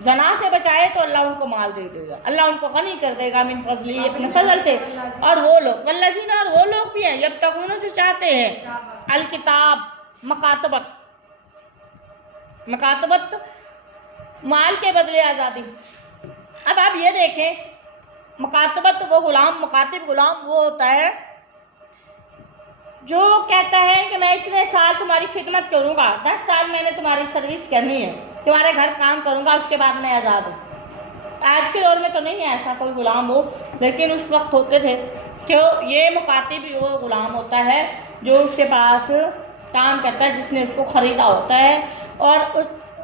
जना से बचाए, तो अल्लाह उनको माल दे देगा, अल्लाह उनको गनी कर देगा मिन फजली, अपने फजल से। और वो लोग वल्लज़ीना, और वो लोग भी हैं जब तक उन्होंने चाहते हैं अल किताब, मकातबत, मकातबत माल के बदले आज़ादी। अब आप ये देखें, मकातबत वो गुलाम, मकातिब गुलाम वो होता है जो कहता है कि मैं इतने साल तुम्हारी खिदमत करूँगा, 10 साल मैंने तुम्हारी सर्विस करनी है, तुम्हारे घर काम करूँगा, उसके बाद मैं आज़ाद हूँ। आज के दौर में तो नहीं है ऐसा कोई गुलाम हो, लेकिन उस वक्त होते थे। क्यों? ये मुकातिब वो गुलाम होता है जो उसके पास काम करता है, जिसने उसको ख़रीदा होता है, और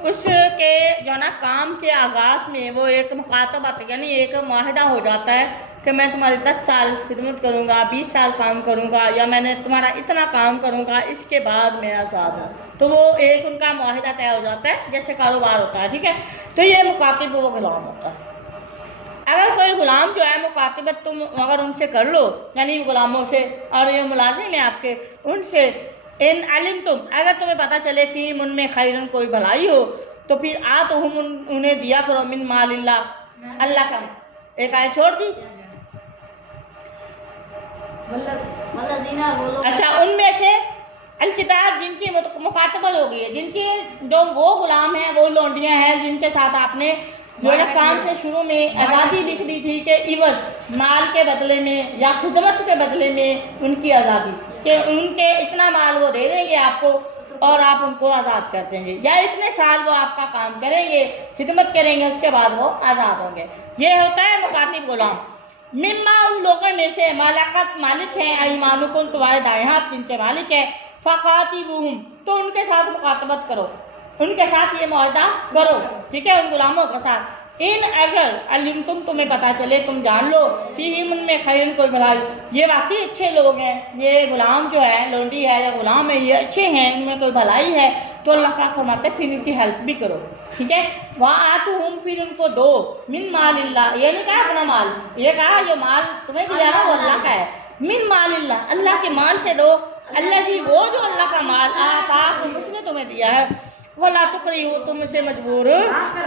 उसके जो ना काम के आगाज़ में वो एक मुकातबत यानी एक माहिदा हो जाता है कि मैं तुम्हारी 10 साल खिदमत करूँगा, 20 साल काम करूँगा, या मैंने तुम्हारा इतना काम करूँगा, इसके बाद मैं आज़ाद हूँ। तो वो एक उनका माहिदा तय हो जाता है, जैसे कारोबार होता है, ठीक है। तो ये मुकातिब वो गुलाम होता है। अगर कोई गुलाम जो है मुकातिबत तुम अगर उनसे कर लो, यानी गुलामों से, और ये मुलाजिम है आपके, उनसे इन अलिम तुम, अगर तुम्हें पता चले फीम उनमें खैरन, कोई भलाई हो, तो फिर आ तो हम उन्हें दिया करो मिन मालिल्लाह, अल्लाह का। एक आयत छोड़ दी। अच्छा, उनमें से अल किताब जिनकी मुकातबत हो गई है, जिनकी जो वो गुलाम हैं, वो लौंडियाँ हैं जिनके साथ आपने जो है काम से शुरू में आज़ादी लिख दी थी कि इवज, माल के बदले में या खिदमत के बदले में उनकी आज़ादी, कि उनके इतना माल वो दे देंगे आपको और आप उनको आज़ाद कर देंगे, या इतने साल वो आपका काम करेंगे, खिदमत करेंगे, उसके बाद वो आज़ाद होंगे। ये होता है मुकातिब गुलाम। मिम्मा, उन लोगों में से मालाकत मालिक हैं ऐमानुकुम, तुम्हारे दाएं हाथ जिनके मालिक है, फ़क़ातिबूहुम, तो उनके साथ मुकातबत करो, उनके साथ ये मुआहदा करो, ठीक है, उन गुलामों के साथ। इन अगर अलिम तुम, तुम्हें पता चले, तुम जान लो, फीहिम उनमें खैरन, कोई भलाई, ये वाकई अच्छे लोग हैं, ये गुलाम जो है, लोंडी है या गुलाम है, ये अच्छे हैं, इनमें कोई भलाई है, तो अल्लाह का फरमाते फिर इनकी हेल्प भी करो, ठीक है। वहाँ आतुहुम, फिर उनको दो मिन मालिल्लाह, ये नहीं कहा अपना माल, ये कहा जो माल तुम्हें दिया ना वो अल्लाह का है, मिन मालिल्लाह, अल्लाह के माल से दो, अल्लाह जी वो जो अल्लाह का माल आता उसने तुम्हें दिया है। वला तुकरिहू, तुम इसे मजबूर,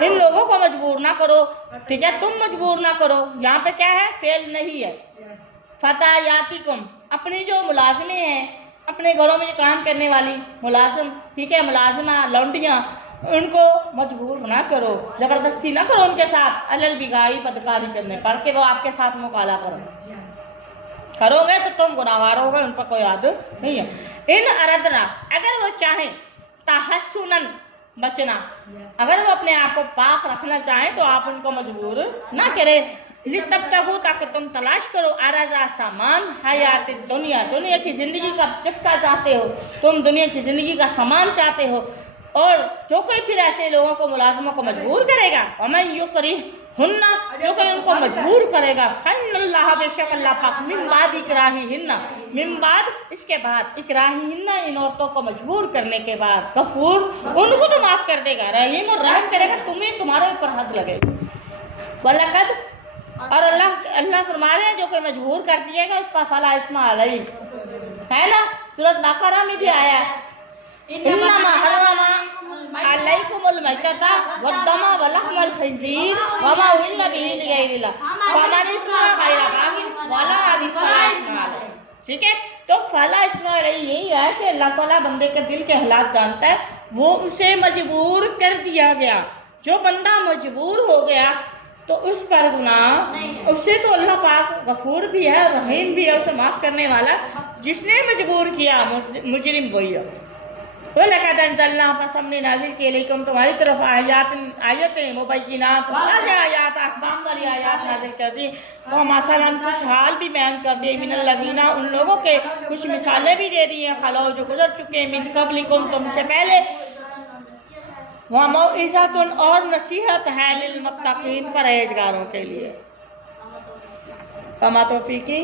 इन लोगों को मजबूर ना करो, ठीक है, तुम मजबूर ना करो। यहाँ पे क्या है, फेल नहीं है। फतायातिकुम, अपनी जो मुलाजमें हैं, अपने घरों में काम करने वाली मुलाजिम, ठीक है, मुलाजिमा लौंडियाँ, उनको मजबूर ना करो, ज़बरदस्ती ना करो उनके साथ, अलल बिगाई, बदकारी करने पर, कि वो आपके साथ मुकाला करोगे तो तुम गुनाहगार होगे, उन पर कोई याद नहीं है। इन अरदना, अगर वो चाहें तहस्सुनन, बचना, अगर वो अपने आप को पाक रखना चाहें तो आप उनको मजबूर ना करें। तब तक हो ताकि तुम तलाश करो अरज़ा सामान हयात दुनिया, दुनिया की ज़िंदगी का चस्का चाहते हो, तुम दुनिया की ज़िंदगी का सामान चाहते हो। और जो कोई फिर ऐसे लोगों को, मुलाजिमों को मजबूर करेगा, वमन युकरिहुन्ना, जो कोई उनको मजबूर करेगा, फइन्नल्लाह, बेशक अल्लाह पाक, मिन बाद इकराहिहिन्ना, मिन बाद, इसके बाद, इकराहिहिन्ना, इन औरतों को मजबूर करने के बाद, गफूर, उनको तो माफ़ कर देगा, रहीम, और रहम करेगा, तुम्हें तुम्हारे ऊपर हद लगेगी। वलकद, और अल्लाह फरमा रहे हैं जो कोई मजबूर कर दिएगा उस पर फला इस्मा अलैहि, है ना, सूरत बकरा में भी आया, इन्नमा हर्रमा अलैकुमुल मैतता वद्दमा वलहमल खिंजीर वमा उहिल्ला बिही लिगैरिल्लाह फमन इस्मा गैरा बागिन वला आदि फला इस्मा अलैहि, ठीक है। तो फला इस्मा अलैहि यही है कि अल्लाह ताला बंदे के दिल के हालात जानता है, वो उसे मजबूर कर दिया गया। जो बंदा मजबूर हो गया तो उस पर गुनाह उससे तो अल्लाह पाक गफूर भी है, रहीम भी है, उसे माफ़ करने वाला। जिसने मजबूर किया मुजरिम वही है। वो लक़द अंज़लना बस हमने नाज़िल किए लेकिन तुम्हारी तरफ आयतें मुबय्यिनात, वाज़ेह आयात, अहकाम वाली आयात नाज़िल कर दी। तो मसलन कुछ हाल भी बयान कर दिए, मिनल लज़ीना उन लोगों के कुछ मिसालें भी दे दी हैं, खलो जो गुजर चुके, मिन क़ब्लिकुम तुमसे पहले, वह मौइज़तुन और नसीहत है लिलमुत्तक़ीन परहेज़गारों के लिए। वमा तौफ़ीक़ी